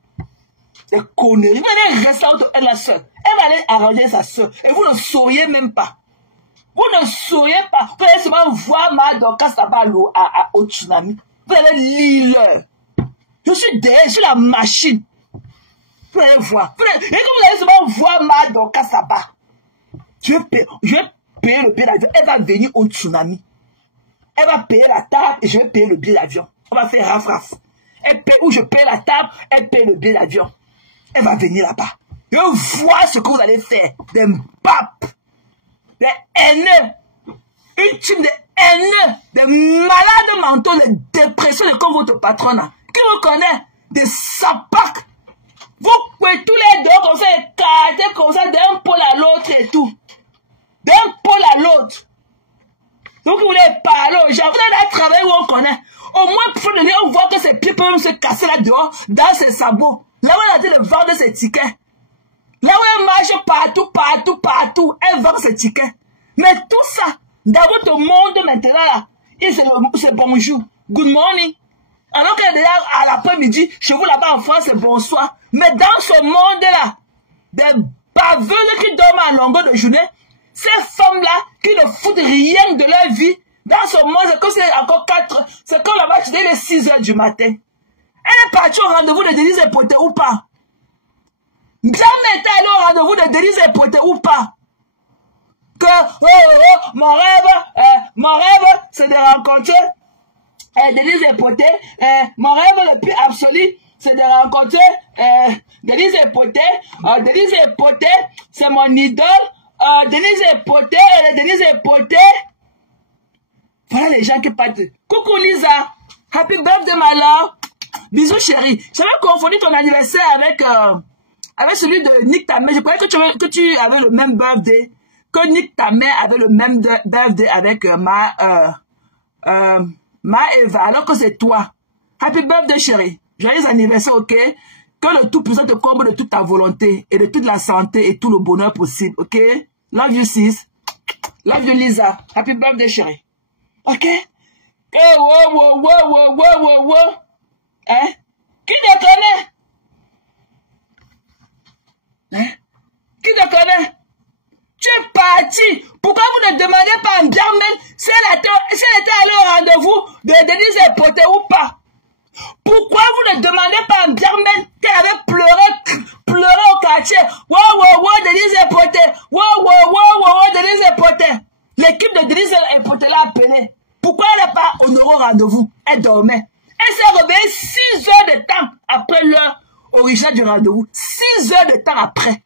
Des conneries. Vous allez rester entre elle et la soeur. Elle va aller arranger sa soeur. Et vous ne sauriez même pas. Vous ne sauriez pas. Vous allez seulement voir Madokas là-bas au tsunami. Vous allez lire. Je suis derrière, je suis la machine. Vous allez voir. Et quand vous allez seulement voir Madokas là-bas, je vais payer le billet d'avion. Elle va venir au tsunami. Elle va payer la table et je vais payer le billet d'avion. On va faire raf-raf. Elle paye, ou je paye la table, elle paye le billet d'avion. Elle va venir là-bas. Et voir ce que vous allez faire. Des papes, des haineux, une team de haineux, des malades mentaux, des dépressions comme votre patronne. Qui vous connaît? Des sapacs. Vous pouvez tous les deux comme ça, écarter comme ça d'un pôle à l'autre et tout. D'un pôle à l'autre. Donc vous voulez parler aux gens, vous allez travailler où on connaît. Au moins, pour donner, on voit que ses pieds peuvent se casser là dehors, dans ses sabots. Là où elle a dit de vendre ses tickets. Là où elle marche partout, elle vend ses tickets. Mais tout ça, dans votre monde maintenant là, c'est bonjour, good morning. Alors que déjà à l'après-midi, chez vous là-bas en France, c'est bonsoir. Mais dans ce monde-là, des baveuses qui dorment à longueur de journée, ces femmes-là qui ne foutent rien de leur vie, dans ce monde, c'est comme si c'est encore 4, c'est comme là-bas, tu dis les 6 heures du matin. Elle est partie au rendez-vous de Denise Epoté ou pas? Jamais été allée au rendez-vous de Denise Epoté ou pas? Que, mon rêve, c'est de rencontrer Denise Epoté. Mon rêve le plus absolu, c'est de rencontrer Denise Epoté. Denise Epoté, c'est mon idole. Denise Epoté. Voilà les gens qui partent. Coucou Lisa. Happy birthday, my love. Bisous, chérie. J'avais confondu ton anniversaire avec celui de Nick Tamé. Je croyais que tu avais le même birthday. Que Nick Tamé avait le même birthday avec Ma Eva. Alors que c'est toi. Happy birthday, chérie. Joyeux anniversaire, ok? Que le Tout-Puissant te comble de toute ta volonté et de toute la santé et tout le bonheur possible, ok? Love you, sis. Love you, Lisa. Happy birthday, chérie. Ok? Eh, wow. Hein? Qui te connaît? Hein? Qui te connaît? Tu es parti. Pourquoi vous ne demandez pas à Germaine si elle était allée au rendez-vous de Denise Epoté ou pas? Pourquoi vous ne demandez pas à Germaine qu'elle avait pleuré au quartier? Wow, Denise Epoté. Wow, Denise Epoté. L'équipe de Denise Epoté l'a appelée. Pourquoi elle n'est pas honorée au rendez-vous? Elle dormait. Elle s'est réveillée 6 heures de temps après l'heure originale du rendez-vous. 6 heures de temps après.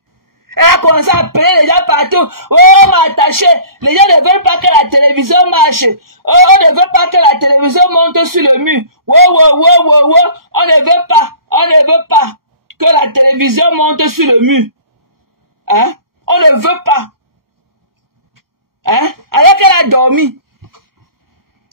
Elle a commencé à appeler les gens partout. Oh, m'attacher. Les gens ne veulent pas que la télévision marche. Oh, on ne veut pas que la télévision monte sur le mur. Wow. On ne veut pas que la télévision monte sur le mur. Hein? On ne veut pas. Hein? Alors qu'elle a dormi.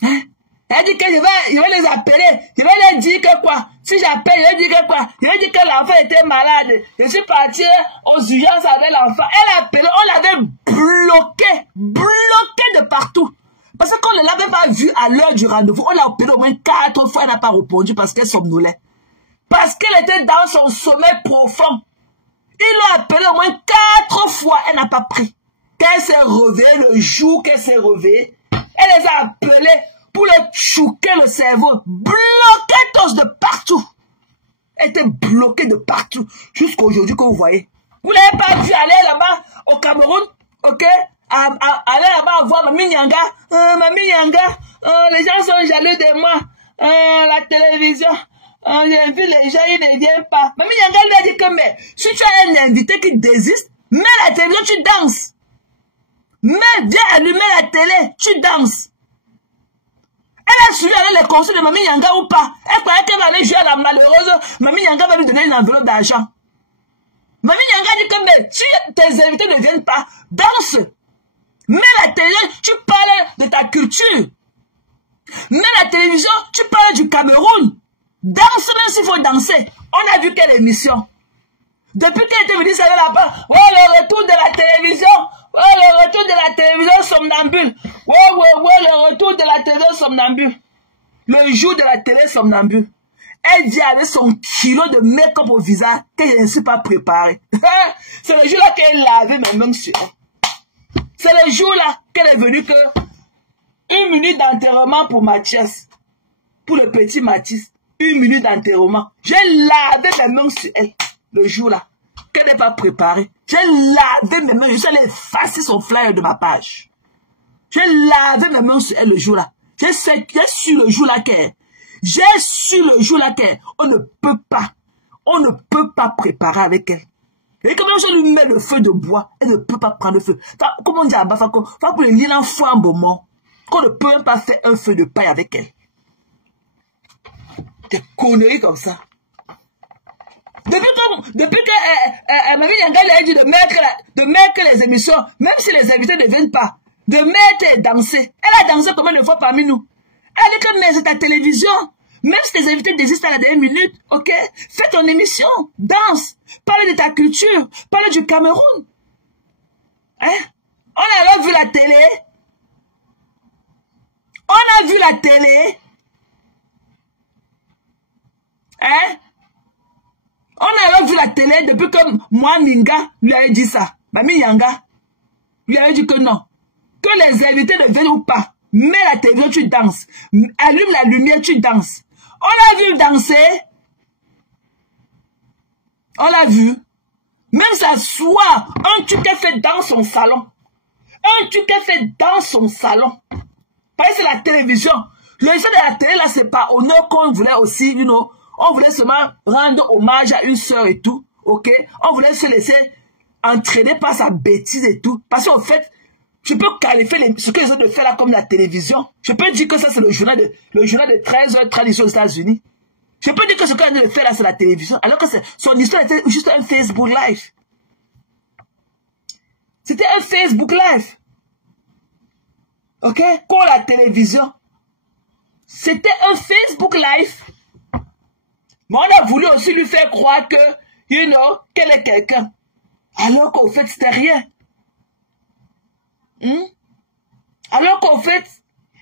Hein? Elle dit que je vais les appeler. Je vais leur dire que quoi? Si j'appelle, je vais dire que quoi? Je vais dire que l'enfant était malade. Je suis parti aux urgences avec l'enfant. Elle a appelé, on l'avait bloqué de partout. Parce qu'on ne l'avait pas vu à l'heure du rendez-vous. On l'a appelé au moins 4 fois, elle n'a pas répondu parce qu'elle somnolait. Parce qu'elle était dans son sommeil profond. Ils l'ont appelé au moins 4 fois, elle n'a pas pris. Quand elle s'est réveillée, le jour qu'elle s'est réveillée, elle les a appelés pour leur chouquer le cerveau. Bloquée tous de partout. Elle était bloquée de partout. Jusqu'à aujourd'hui que vous voyez. Vous n'avez pas vu aller là-bas au Cameroun, ok? Aller là-bas voir Mamie Nyanga. Mamie Nyanga, les gens sont jaloux de moi. La télévision. J'ai vu les gens, ils ne viennent pas. Mamie Nyanga lui a dit que mais, si tu as un invité qui désiste, mets la télévision, tu danses. Viens allumer la télé, tu danses. Elle a suivi aller les conseils de Mamie Nyanga ou pas? Elle croyait qu'elle allait jouer à la malheureuse. Mamie Nyanga va lui donner une enveloppe d'argent. Mamie Nyanga dit que mais, si tes invités ne viennent pas, danse. Mets la télé, tu parles de ta culture. Mets la télévision, tu parles du Cameroun. Danse même s'il faut danser. On a vu quelle émission. Depuis qu'elle était venue, ça là-bas. Ouais, le retour de la télévision. Ouais, le retour de la télévision somnambule. Ouais, le retour de la télévision somnambule. Le jour de la télé somnambule. Elle dit avec son kilo de make-up au visage que je ne suis pas préparée. C'est le jour-là qu'elle lavait mes mains sur elle. C'est le jour-là qu'elle est venue que 1 minute d'enterrement pour Mathias. Pour le petit Mathis. 1 minute d'enterrement. J'ai lavé mes mains sur elle. Le jour-là. Qu'elle n'est pas préparée. J'ai lavé mes mains. Je suis allé effacer son flyer de ma page. J'ai lavé mes mains sur elle le jour-là. J'ai su le jour-là qu'elle. J'ai su le jour-là qu'on ne peut pas préparer avec elle. Et comment je lui mets le feu de bois, elle ne peut pas prendre le feu. Enfin, comment on dit à Bafa, faut pour le lire en foi un moment, qu'on ne peut même pas faire un feu de paille avec elle. Des conneries comme ça. Depuis que Marie Yangal a dit de mettre les émissions, même si les invités ne viennent pas, de mettre et danser. Elle a dansé combien de fois parmi nous? Elle a dit que mais c'est ta télévision. Même si tes invités désistent à la dernière minute, ok? Fais ton émission, danse, parle de ta culture, parle du Cameroun. Hein? On a alors vu la télé. On a vu la télé. Hein? On a alors vu la télé depuis que moi, Ninga, lui avait dit ça. Mamie Yanga lui avait dit que non. Que les invités ne viennent ou pas. Mets la télévision, tu danses. Allume la lumière, tu danses. On l'a vu danser. On l'a vu. Même s'asseoir. Un truc qu'elle fait dans son salon. Un truc qu'elle fait dans son salon. Parce que c'est la télévision. Le jeu de la télé, là, c'est pas honneur qu'on voulait aussi, you know. On voulait seulement rendre hommage à une sœur et tout. Ok? On voulait se laisser entraîner par sa bêtise et tout. Parce qu'en fait, je peux qualifier ce que les autres font là comme la télévision. Je peux dire que ça, c'est le journal de 13 heures tradition aux États-Unis. Je peux dire que ce qu'on fait là, c'est la télévision. Alors que son histoire était juste un Facebook Live. C'était un Facebook Live. Ok? Comme la télévision. C'était un Facebook Live. Mais on a voulu aussi lui faire croire que, you know, qu'elle est quelqu'un. Alors qu'au fait, c'était rien. Alors qu'en fait,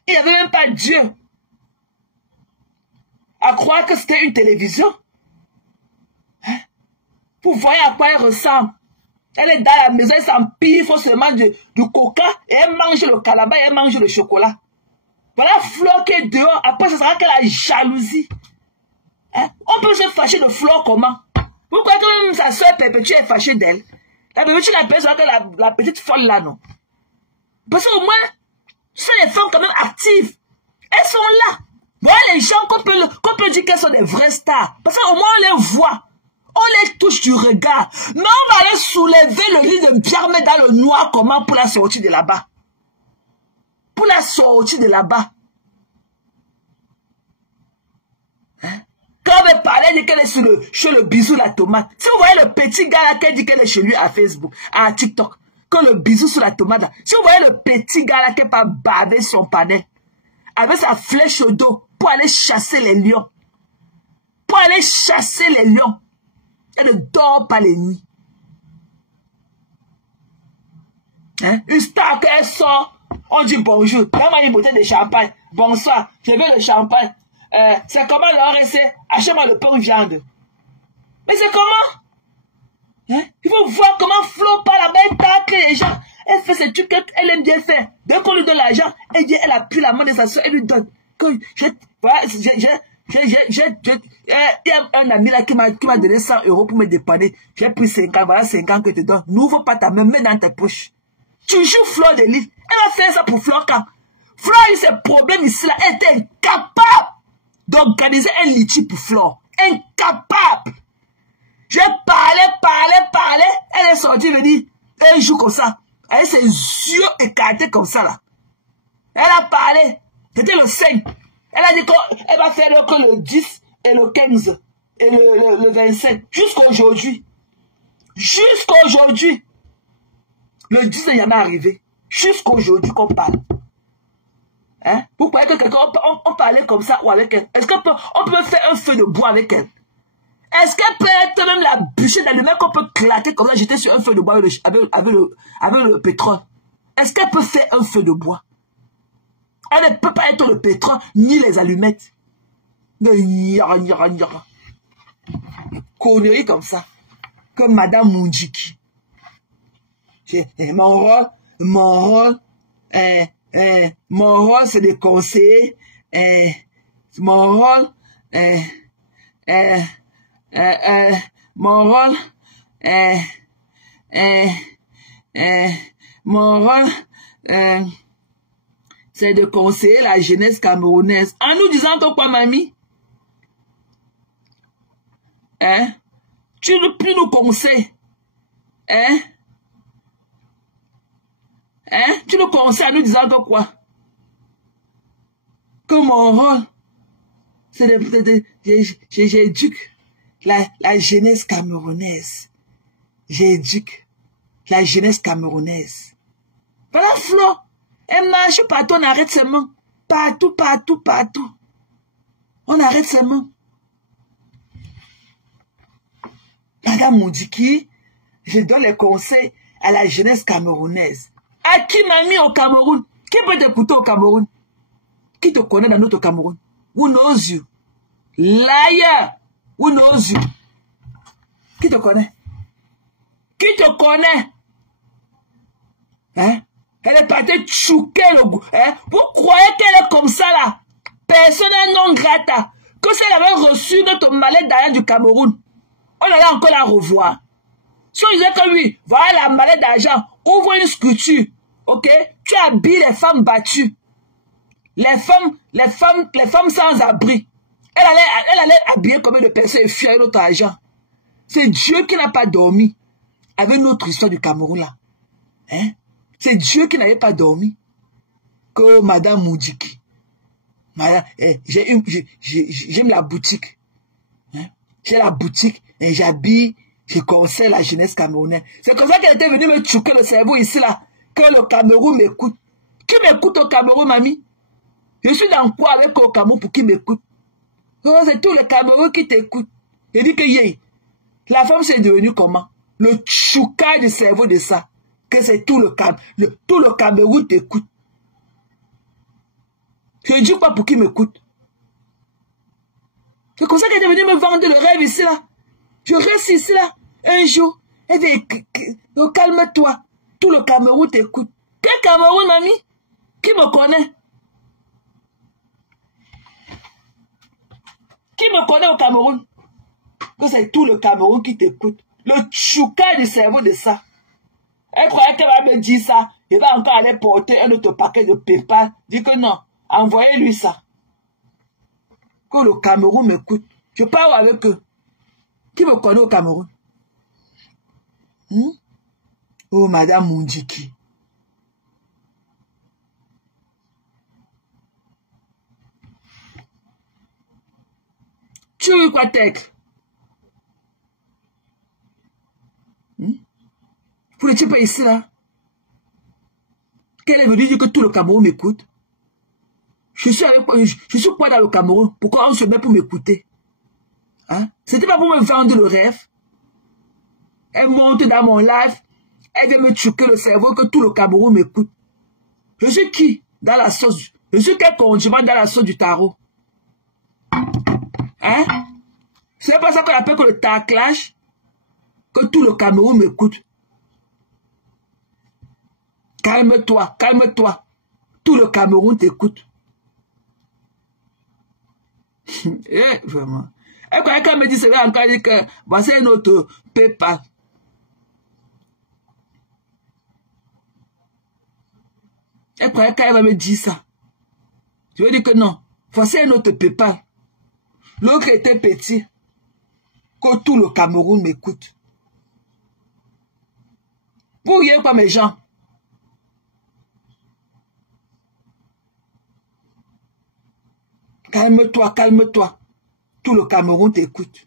il n'y avait même pas Dieu. À croire que c'était une télévision. Hein? Vous voyez à quoi elle ressemble. Elle est dans la maison, elle s'empire faussement du coca et elle mange le calabat et elle mange le chocolat. Voilà Flore qui est dehors. Après, ce sera que la jalousie. Hein? On peut se fâcher de Flore comment? Pourquoi que même sa soeur Perpétue est fâchée d'elle? La Perpétue l'appelle que la petite folle là, non? Parce qu'au moins, ce sont les femmes quand même actives. Elles sont là. Voilà les gens qu'on peut dire qu'elles sont des vraies stars. Parce qu'au moins on les voit. On les touche du regard. Mais on va aller soulever le lit de Pierre dans le noir comment pour la sortir de là-bas. Pour la sortir de là-bas. Hein? Quand on veut parler de qu'elle est chez le bisou la tomate. Si vous voyez le petit gars là qui dit qu'elle est chez lui à Facebook, à TikTok. Quand le bisou sur la tomate, si vous voyez le petit gars là qui n'est pas bavé son panel, avec sa flèche au dos, pour aller chasser les lions. Pour aller chasser les lions. Elle ne dort pas les nuits. Hein? Une star qu'elle sort, on dit bonjour. Maman a une bouteille de champagne. Bonsoir, je veux le champagne. C'est comment leur essaie? Achète-moi le pain viande. Mais c'est comment? Hein? Il faut voir comment Flo par là-bas, elle tape les gens. Elle fait ce truc qu'elle aime bien faire. Dès qu'on lui donne l'argent, elle appuie la main de sa soeur, elle lui donne. Il y a un ami là qui m'a donné 100 € pour me dépanner. J'ai pris 50, voilà 50 que je te donne. N'ouvre pas ta main, mets dans tes poches. Tu joues Flo de lit. Elle va faire ça pour Flo quand Flo a eu ses problèmes ici là. Elle était incapable d'organiser un litige pour Flo. Incapable. J'ai parlé. Elle est sortie, elle me dit, elle joue comme ça. Avec ses yeux écartés comme ça là. Elle a parlé. C'était le 5. Elle a dit qu'elle va faire que le 10 et le 15 et le 25. Jusqu'à aujourd'hui. Le 10 n'est jamais arrivé. Jusqu'à aujourd'hui qu'on parle. Hein? Vous croyez que quelqu'un, on parlait comme ça ou avec elle? Est-ce qu'on peut faire un feu de bois avec elle? Est-ce qu'elle peut être même la bûchée d'allumette qu'on peut claquer comme ça, jeter sur un feu de bois avec le pétrole? Est-ce qu'elle peut faire un feu de bois? Elle ne peut pas être le pétrole ni les allumettes. Conneries comme ça. Comme Madame Moundjiki. Mon rôle, c'est de conseiller. Mon rôle, c'est de conseiller la jeunesse camerounaise. En nous disant que quoi, mamie? Tu ne plus nous conseilles. Tu nous conseilles en nous disant que quoi? Que mon rôle, c'est j'éduque la jeunesse camerounaise. J'éduque la jeunesse camerounaise. Voilà, Flo. Elle marche partout, on arrête ses mains. Partout. On arrête ses mains. Madame Moundjiki, je donne les conseils à la jeunesse camerounaise. À qui m'a mis au Cameroun? Qui peut t'écouter au Cameroun? Qui te connaît dans notre Cameroun? Who knows you? Liar! Who knows you? Qui te connaît? Qui te connaît? Elle est partie chouquer le goût. Vous croyez qu'elle est comme ça là? Personne non grata. Que si elle avait reçu notre mallette d'argent du Cameroun, on allait encore la revoir. Si on disait que oui, voilà la mallette d'argent, ouvre une sculpture, ok? Tu habilles les femmes battues. Les femmes sans abri. Elle allait habiller combien de personnes et fuir notre argent. C'est Dieu qui n'a pas dormi avec notre histoire du Cameroun là. C'est Dieu qui n'avait pas dormi. Que Madame Moundjiki. J'aime la boutique. J'ai la boutique et j'habille, je conseille la jeunesse camerounaise. C'est comme ça qu'elle était venue me choquer le cerveau ici là. Que le Cameroun m'écoute. Qui m'écoute au Cameroun, mamie? Je suis dans quoi avec au Cameroun pour qui m'écoute? C'est tout le Cameroun qui t'écoute. Je dis que la femme c'est devenu comment? Le chouka du cerveau de ça. Que c'est tout le Cameroun t'écoute. Je ne dis pas pour qui m'écoute. C'est comme ça qu'elle est venue me vendre le rêve ici là. Je reste ici là. Un jour, elle dit, calme-toi. Tout le Cameroun t'écoute. Quel Cameroun, mamie? Qui me connaît? Qui me connaît au Cameroun? Que c'est tout le Cameroun qui t'écoute. Le chouka du cerveau de ça. Elle croyait qu'elle va me dire ça. Elle va encore aller porter un autre paquet de PayPal. Dis que non. Envoyez-lui ça. Que le Cameroun m'écoute. Je parle avec eux. Qui me connaît au Cameroun? Oh, Madame Moundjiki. Tu veux quoi, tête? Vous n'étiez pas ici, là? Qu'elle est venue dire que tout le Cameroun m'écoute? Je suis quoi dans le Cameroun? Pourquoi on se met pour m'écouter? C'était pas pour me vendre le rêve. Elle monte dans mon live. Elle vient me choquer le cerveau que tout le Cameroun m'écoute. Je suis qui? Dans la sauce. Je suis quel condiment dans la sauce du tarot? C'est pas ça qu'on appelle que le taclage? Que tout le Cameroun m'écoute. Calme-toi, calme-toi. Tout le Cameroun t'écoute. Vraiment. Et quand quelqu'un me dit, c'est vrai encore, dit que voici notre PayPal. Et quand quelqu'un va me dire ça, je vais dire que non, voici notre PayPal. L'autre était petit. Que tout le Cameroun m'écoute. Vous voyez pas mes gens? Calme-toi, calme-toi. Tout le Cameroun t'écoute.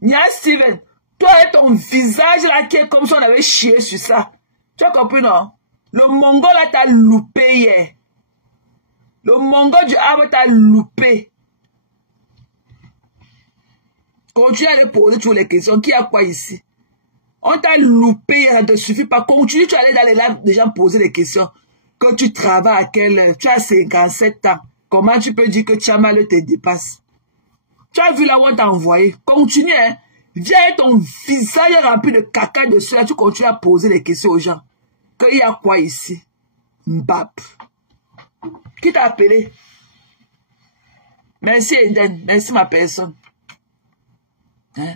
Nia Steven, toi et ton visage là qui est comme si on avait chié sur ça. Tu as compris, non? Le Mongol là t'a loupé hier. Le Mongol du Havre t'a loupé. Continue à lui poser toujours les questions. Qui a quoi ici? On t'a loupé, ça ne te suffit pas. Continue, tu allais dans les lives des gens poser des questions. Quand tu travailles à quelle heure? Tu as 57 ans. Comment tu peux dire que Tchamal te dépasse? Tu as vu là où on t'a envoyé? Continue, hein. Viens avec ton visage rempli de caca de cela. Tu continues à poser des questions aux gens. Qu'il y a quoi ici? Mbap. Qui t'a appelé? Merci Eden. Merci ma personne. Hein?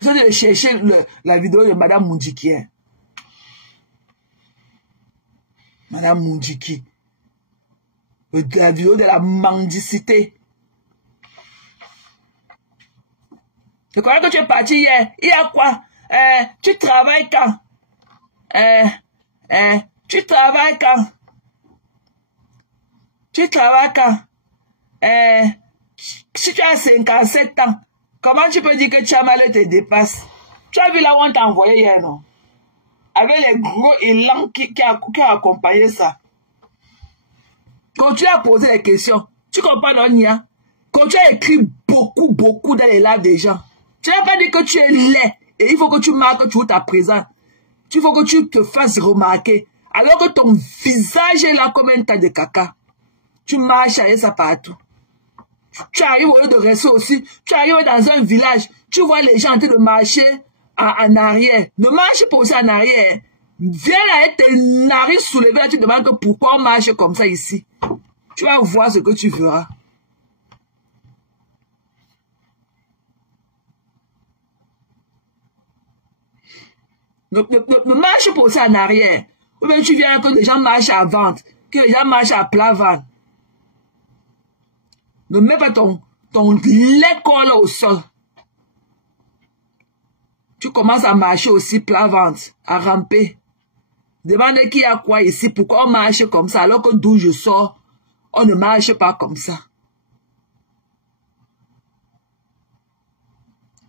Vous allez chercher la vidéo de Madame Moundjiki. Hein? Madame Moundjiki. La vidéo de la mendicité. Je crois que tu es parti hier. Il y a quoi? Tu travailles quand? Tu travailles quand? Tu travailles quand? Si tu as 57 ans, comment tu peux dire que Tchamal te dépasse? Tu as vu là où on t'a envoyé hier, non? Avec les gros élans qui a accompagné ça. Quand tu as posé les questions, tu comprends, non, Nia? Quand tu as écrit beaucoup dans les lives des gens, tu n'as pas dit que tu es laid et il faut que tu marques toujours ta présence. Il faut que tu te fasses remarquer. Alors que ton visage est là comme un tas de caca. Tu marches avec ça partout. Tu arrives au lieu de rester aussi. Tu arrives dans un village. Tu vois les gens en train de marcher en arrière. Ne marche pas aussi en arrière. Viens là avec tes narines soulevées. Tu te demandes que pourquoi on marche comme ça ici. Tu vas voir ce que tu verras. Ne marche pas aussi en arrière. Ou bien tu viens que les gens marchent à vente. Que les gens marchent à plat ventre. Ne mets pas ton lait colle au sol. Tu commences à marcher aussi plat ventre, à ramper. Demande qui a quoi ici, pourquoi on marche comme ça, alors que d'où je sors, on ne marche pas comme ça.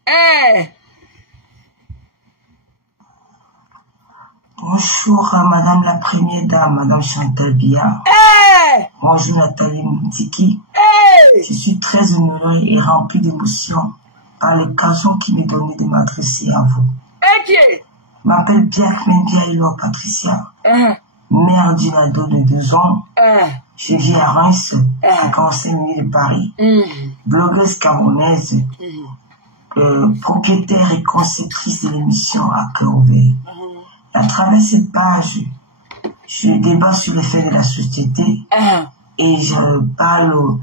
Hey! Bonjour à Madame la Première Dame, Madame Chantal Biya. Hey! Bonjour Nathalie Moundjiki. Hey! Je suis très honorée et remplie d'émotion par l'occasion qui m'est donnée de m'adresser à vous. Okay. Je m'appelle Biak Mendia Patricia, mère d'une ado de 2 ans. Je vis à Reims, 55 000 de Paris. Blogueuse camerounaise, propriétaire et conceptrice de l'émission À Cœur Ouvert. À travers cette page, je débat sur les faits de la société et je parle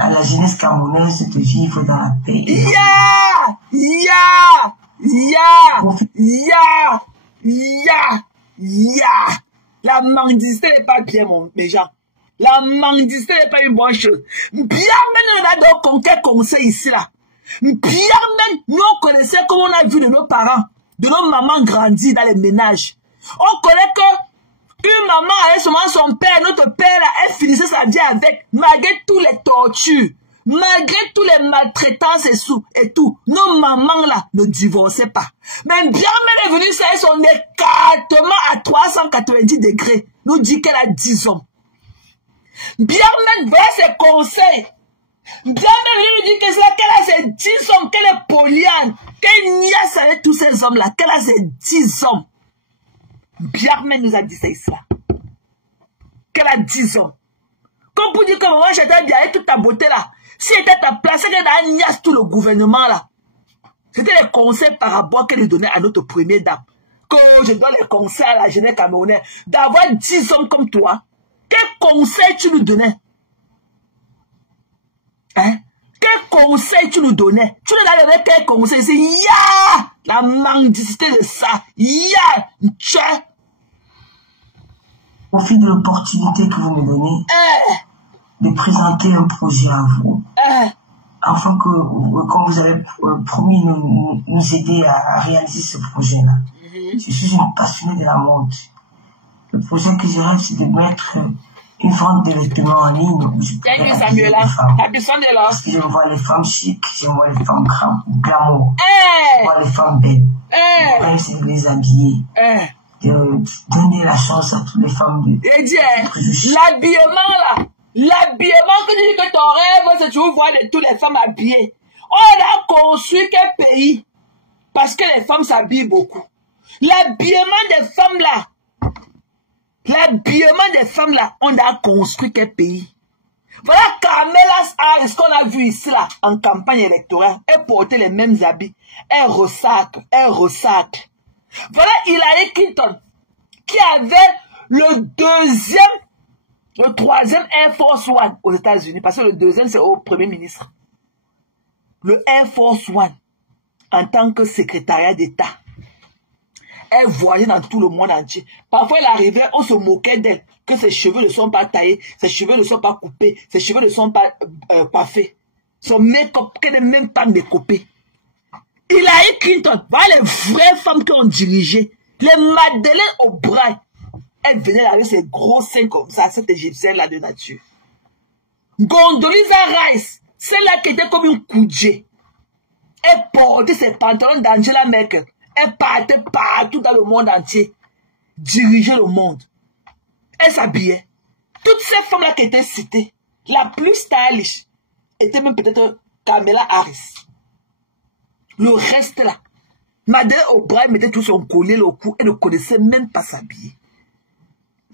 à la jeunesse camerounaise de vivre dans la paix. La mendicité n'est pas bien, mes gens. La mendicité n'est pas une bonne chose. Bien même, on a donc quel conseil ici, là. Bien même, nous, on connaissait comme on a vu de nos parents, de nos mamans grandir dans les ménages. On connaît que une maman avait seulement son père, notre père, là, elle finissait sa vie avec, malgré tous les tortures, malgré tous les maltraitances et tout. Nos mamans, là, ne divorçaient pas. Mais bien même est venue, ça est son écartement à 390 degrés. Nous dit qu'elle a 10 ans. Bien même, vers ses conseils. Bien même, il nous dit que c'est là qu'elle a ses 10 hommes, qu'elle est Poliane, qu'elle niaise avec tous ces hommes-là, qu'elle a ses 10 hommes. Biarmen nous a dit ça ici là. Qu'elle a 10 ans. Comme pour dire que moi j'étais bien avec toute ta beauté là. Si elle était ta place, elle était à niaise tout le gouvernement là. C'était les conseils par rapport qu'elle donnait à notre première dame. Que je donne les conseils à la jeunesse camerounaise. D'avoir 10 hommes comme toi. Quel conseil tu nous donnais? Hein? Quel conseil tu nous donnais? Tu nous donnais quel conseil? C'est ya! La mendicité de ça. Ya! Tchè! Profite de l'opportunité que vous me donnez de présenter un projet à vous. Afin que, comme vous avez promis, nous aider à réaliser ce projet-là. Je suis une passionnée de la mode. Le projet que j'ai rêve, c'est de mettre une vente de vêtements en ligne où je peux habiller les femmes. Parce que je vois les femmes chic, je vois les femmes glamour, je vois les femmes belles. Le problème, c'est de les habiller. donner la chance à toutes les femmes de... Et dit, l'habillement là, l'habillement que tu dis que ton rêve, c'est toujours voir toutes les femmes habillées. On a construit quel pays? Parce que les femmes s'habillent beaucoup. L'habillement des femmes là, on a construit quel pays? Voilà Kamala Harris qu'on a vu ici là, en campagne électorale. Elle portait les mêmes habits. Elle ressacle. Voilà Hillary Clinton, qui avait le troisième Air Force One aux États-Unis, parce que le deuxième c'est au Premier ministre. Le Air Force One, en tant que secrétariat d'État. Elle voyageait dans tout le monde entier. Parfois, elle arrivait, on se moquait d'elle, que ses cheveux ne sont pas taillés, ses cheveux ne sont pas coupés, ses cheveux ne sont pas faits. Son make-up, qu'elle n'est même pas make-upée. Hillary Clinton, voilà les vraies femmes qui ont dirigé. Les Madeleine Albright. Elle venait avec ses gros seins comme ça, cette égyptienne-là de nature. Condoleezza Rice, celle-là qui était comme une coudée. Elle portait ses pantalons d'Angela Merkel. Elle partait partout dans le monde entier. Diriger le monde. Elle s'habillait. Toutes ces femmes-là qui étaient citées, la plus stylish était même peut-être Kamala Harris. Le reste là, Madeleine Albright mettait tout son collier au cou et ne connaissait même pas s'habiller.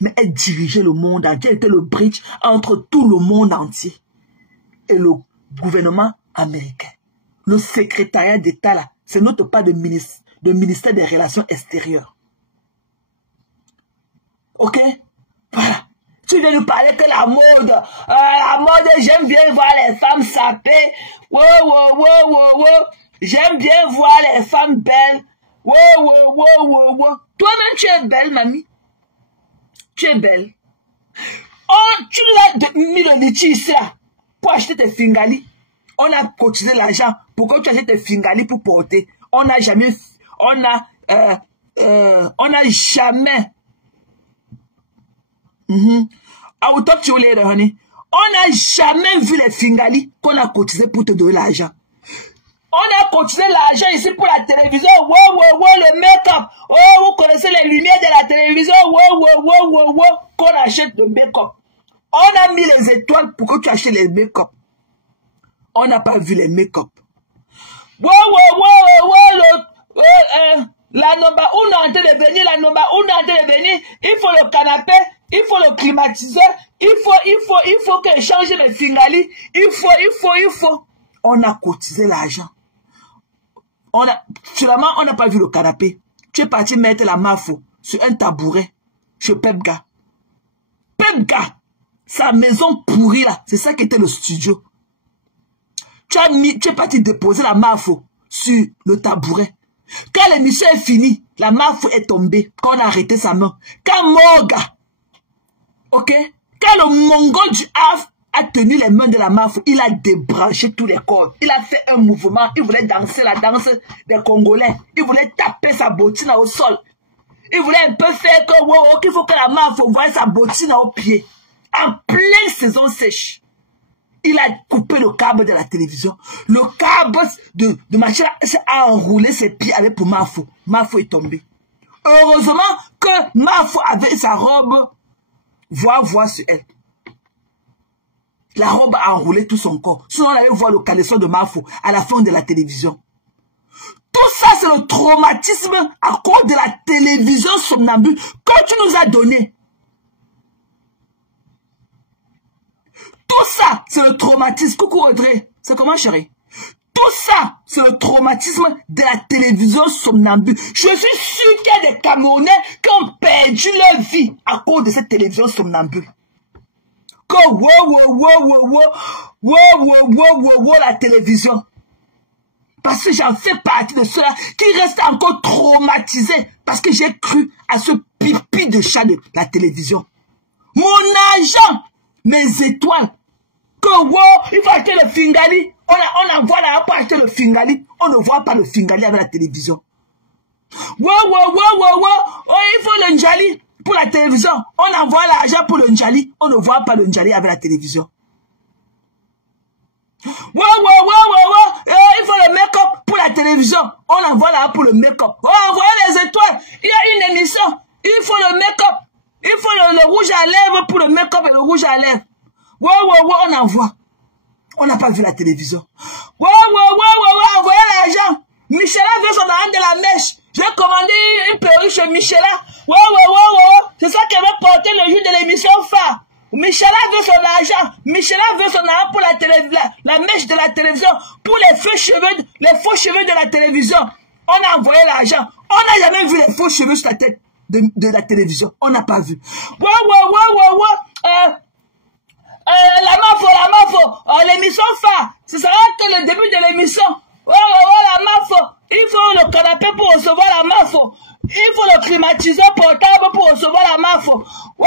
Mais elle dirigeait le monde entier. Elle était le bridge entre tout le monde entier et le gouvernement américain. Le secrétariat d'État là, ce n'est pas de ministère des Relations extérieures. Ok? Voilà. Tu viens nous parler que la mode, j'aime bien voir les femmes saper. J'aime bien voir les femmes belles. Toi-même, tu es belle, mamie. Tu es belle. Oh, tu l'as mis le litchi ici, là, pour acheter tes fingali. On a cotisé l'argent pour que tu achètes tes fingali pour porter. On n'a jamais... On n'a jamais... I will talk to you later, honey. On n'a jamais vu les fingali qu'on a cotisé pour te donner l'argent. On a cotisé l'argent ici pour la télévision. Le make-up. Oh, vous connaissez les lumières de la télévision. Qu'on achète le make-up. On a mis les étoiles pour que tu achètes les make-up. On n'a pas vu les make-up. La Nomba, on est en train de venir. La Nomba, on est en train de venir. Il faut le canapé. Il faut le climatiseur. Il faut que change les fingali. Il faut. On a cotisé l'argent. Finalement, on n'a pas vu le canapé. Tu es parti mettre la mafo sur un tabouret chez Pepga. Pepga, sa maison pourrie là, c'est ça qui était le studio. Tu es parti déposer la mafo sur le tabouret. Quand l'émission est finie, la mafo est tombée. Quand on a arrêté sa main. Quand Morga, ok, quand le mongol du Havre a tenu les mains de la mafia, il a débranché tous les cordes. Il a fait un mouvement. Il voulait danser la danse des Congolais. Il voulait taper sa bottine au sol. Il voulait un peu faire qu'il faut que la mafia voie sa bottine au pied. En pleine saison sèche, il a coupé le câble de la télévision. Le câble de machine a enroulé ses pieds avec pour Mafo. Mafo est tombé. Heureusement que Mafo avait sa robe voix sur elle. La robe a enroulé tout son corps. Sinon, on allait voir le caleçon de Mafo à la fin de la télévision. Tout ça, c'est le traumatisme à cause de la télévision somnambule que tu nous as donné. Tout ça, c'est le traumatisme. Coucou Audrey, c'est comment chérie? Tout ça, c'est le traumatisme de la télévision somnambule. Je suis sûr qu'il y a des Camerounais qui ont perdu leur vie à cause de cette télévision somnambule. Que la télévision. Parce que j'en fais partie de ceux-là qui restent encore traumatisés parce que j'ai cru à ce pipi de chat de la télévision. Mon argent, mes étoiles, que il faut acheter le fingali. On envoie là pour acheter le fingali. On ne voit pas le fingali avec la télévision. Oh, il faut le njali pour la télévision. On envoie l'argent pour le njali. On ne voit pas le njali avec la télévision. Il faut le make-up pour la télévision. On envoie là pour le make-up. On envoie les étoiles. Il y a une émission. Il faut le make-up. Il faut le rouge à lèvres pour le make-up et le rouge à lèvres. Ouais, on envoie. On n'a pas vu la télévision. Ouais, envoyez l'argent. Michela veut son argent de la mèche. J'ai commandé une perruque chez Michela. Ouais. C'est ça qu'elle va porter le jour de l'émission phare. Michela veut son argent. Michela veut son argent pour la mèche de la télévision. Pour les faux cheveux de la télévision. On a envoyé l'argent. On n'a jamais vu les faux cheveux sur la tête de la télévision. On n'a pas vu. Ouais. La MAFO. L'émission phare. Ce sera que le début de l'émission. Ouais, la MAFO. Il faut le canapé pour recevoir la MAFO. Il faut le climatiseur portable pour recevoir la MAFO. Ouais,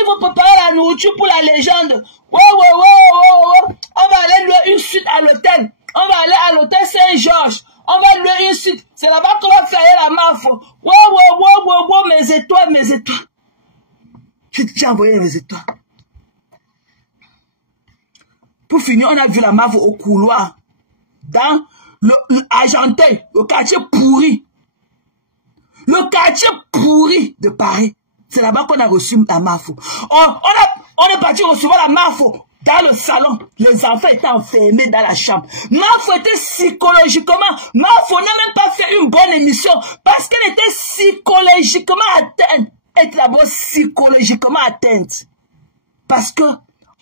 il faut préparer la nourriture pour la légende. Ouais. On va aller louer une suite à l'hôtel. On va aller à l'hôtel Saint-Georges. On va louer une suite. C'est là-bas qu'on va faire la MAFO. Ouais, mes étoiles. J'ai envoyé mes étoiles. Pour finir, on a vu la MAFO au couloir. Dans le Argenteuil, le quartier pourri. Le quartier pourri de Paris. C'est là-bas qu'on a reçu la MAFO. On est parti recevoir la MAFO dans le salon. Les enfants étaient enfermés dans la chambre. MAFO était psychologiquement. MAFO n'a même pas fait une bonne émission parce qu'elle était psychologiquement atteinte. Elle était d'abord psychologiquement atteinte. Parce que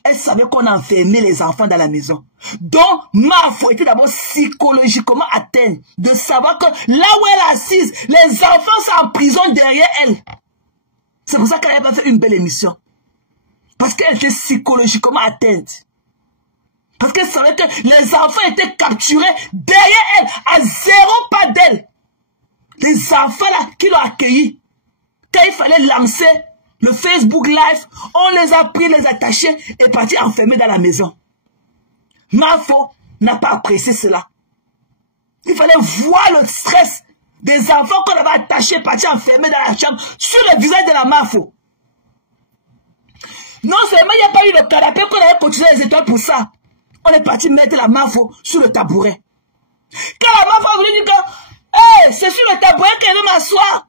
elle savait qu'on enfermait les enfants dans la maison. Donc, MAFO était d'abord psychologiquement atteinte de savoir que là où elle est assise, les enfants sont en prison derrière elle. C'est pour ça qu'elle n'avait pas fait une belle émission. Parce qu'elle était psychologiquement atteinte. Parce qu'elle savait que les enfants étaient capturés derrière elle, à 0 pas d'elle. Les enfants là qui l'ont accueilli, quand il fallait lancer le Facebook Live, on les a pris, les attachés et partis enfermer dans la maison. MAFO n'a pas apprécié cela. Il fallait voir le stress des enfants qu'on avait attachés, partis enfermer dans la chambre, sur le visage de la MAFO. Non seulement il n'y a pas eu le canapé qu'on avait continué les étoiles pour ça. On est parti mettre la MAFO sur le tabouret. Quand la MAFO a voulu dire que, hey, c'est sur le tabouret qu'elle veut m'asseoir.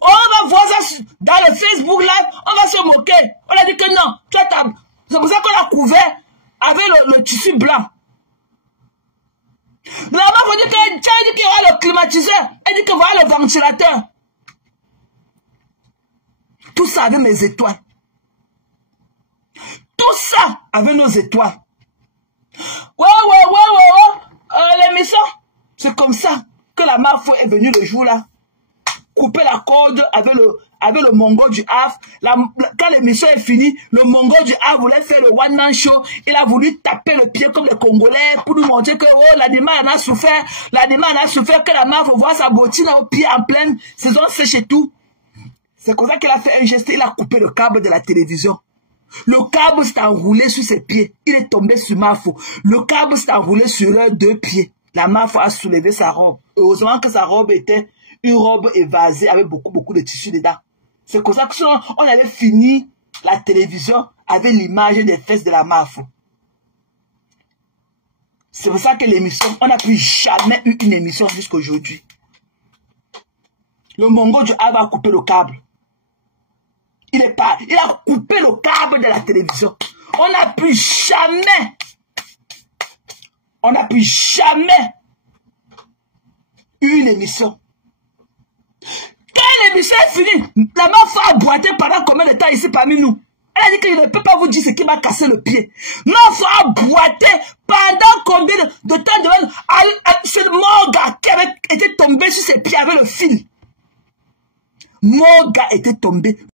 On va voir ça dans le Facebook Live, on va se moquer. On a dit que non, c'est pour ça qu'on a couvert avec le tissu blanc. La MAFO dit qu'elle dit qu'il y aura le climatiseur, elle dit qu'il y aura le ventilateur. Tout ça avec mes étoiles. Tout ça avec nos étoiles. Ouais. L'émission, c'est comme ça que la MAFO est venue le jour là. Couper la corde avec le Mongo du Havre. Quand l'émission est finie, le Mongo du Havre voulait faire le one-man show. Il a voulu taper le pied comme les Congolais pour nous montrer que l'animal en a souffert. L'animal en a souffert, que la MAFO voit sa bottine au pied en pleine saison sèche et tout. C'est comme ça qu'il a fait un geste. Il a coupé le câble de la télévision. Le câble s'est enroulé sur ses pieds. Il est tombé sur MAFO. Le câble s'est enroulé sur leurs 2 pieds. La MAFO a soulevé sa robe. Heureusement que sa robe était une robe évasée avec beaucoup de tissu dedans. C'est comme ça que sinon, on avait fini la télévision avec l'image des fesses de la MAFO. C'est pour ça que l'émission, on n'a plus jamais eu une émission jusqu'à aujourd'hui. Le Mongo du Havre a coupé le câble. Il a coupé le câble de la télévision. On n'a plus jamais eu une émission. Quand l'émission est finie, la MAFO a boité pendant combien de temps ici parmi nous? Elle a dit qu'il ne peut pas vous dire ce qui m'a cassé le pied. MAFO a boité pendant combien de temps devant ce Morga qui avait été tombé sur ses pieds avec le fil. Morga était tombé.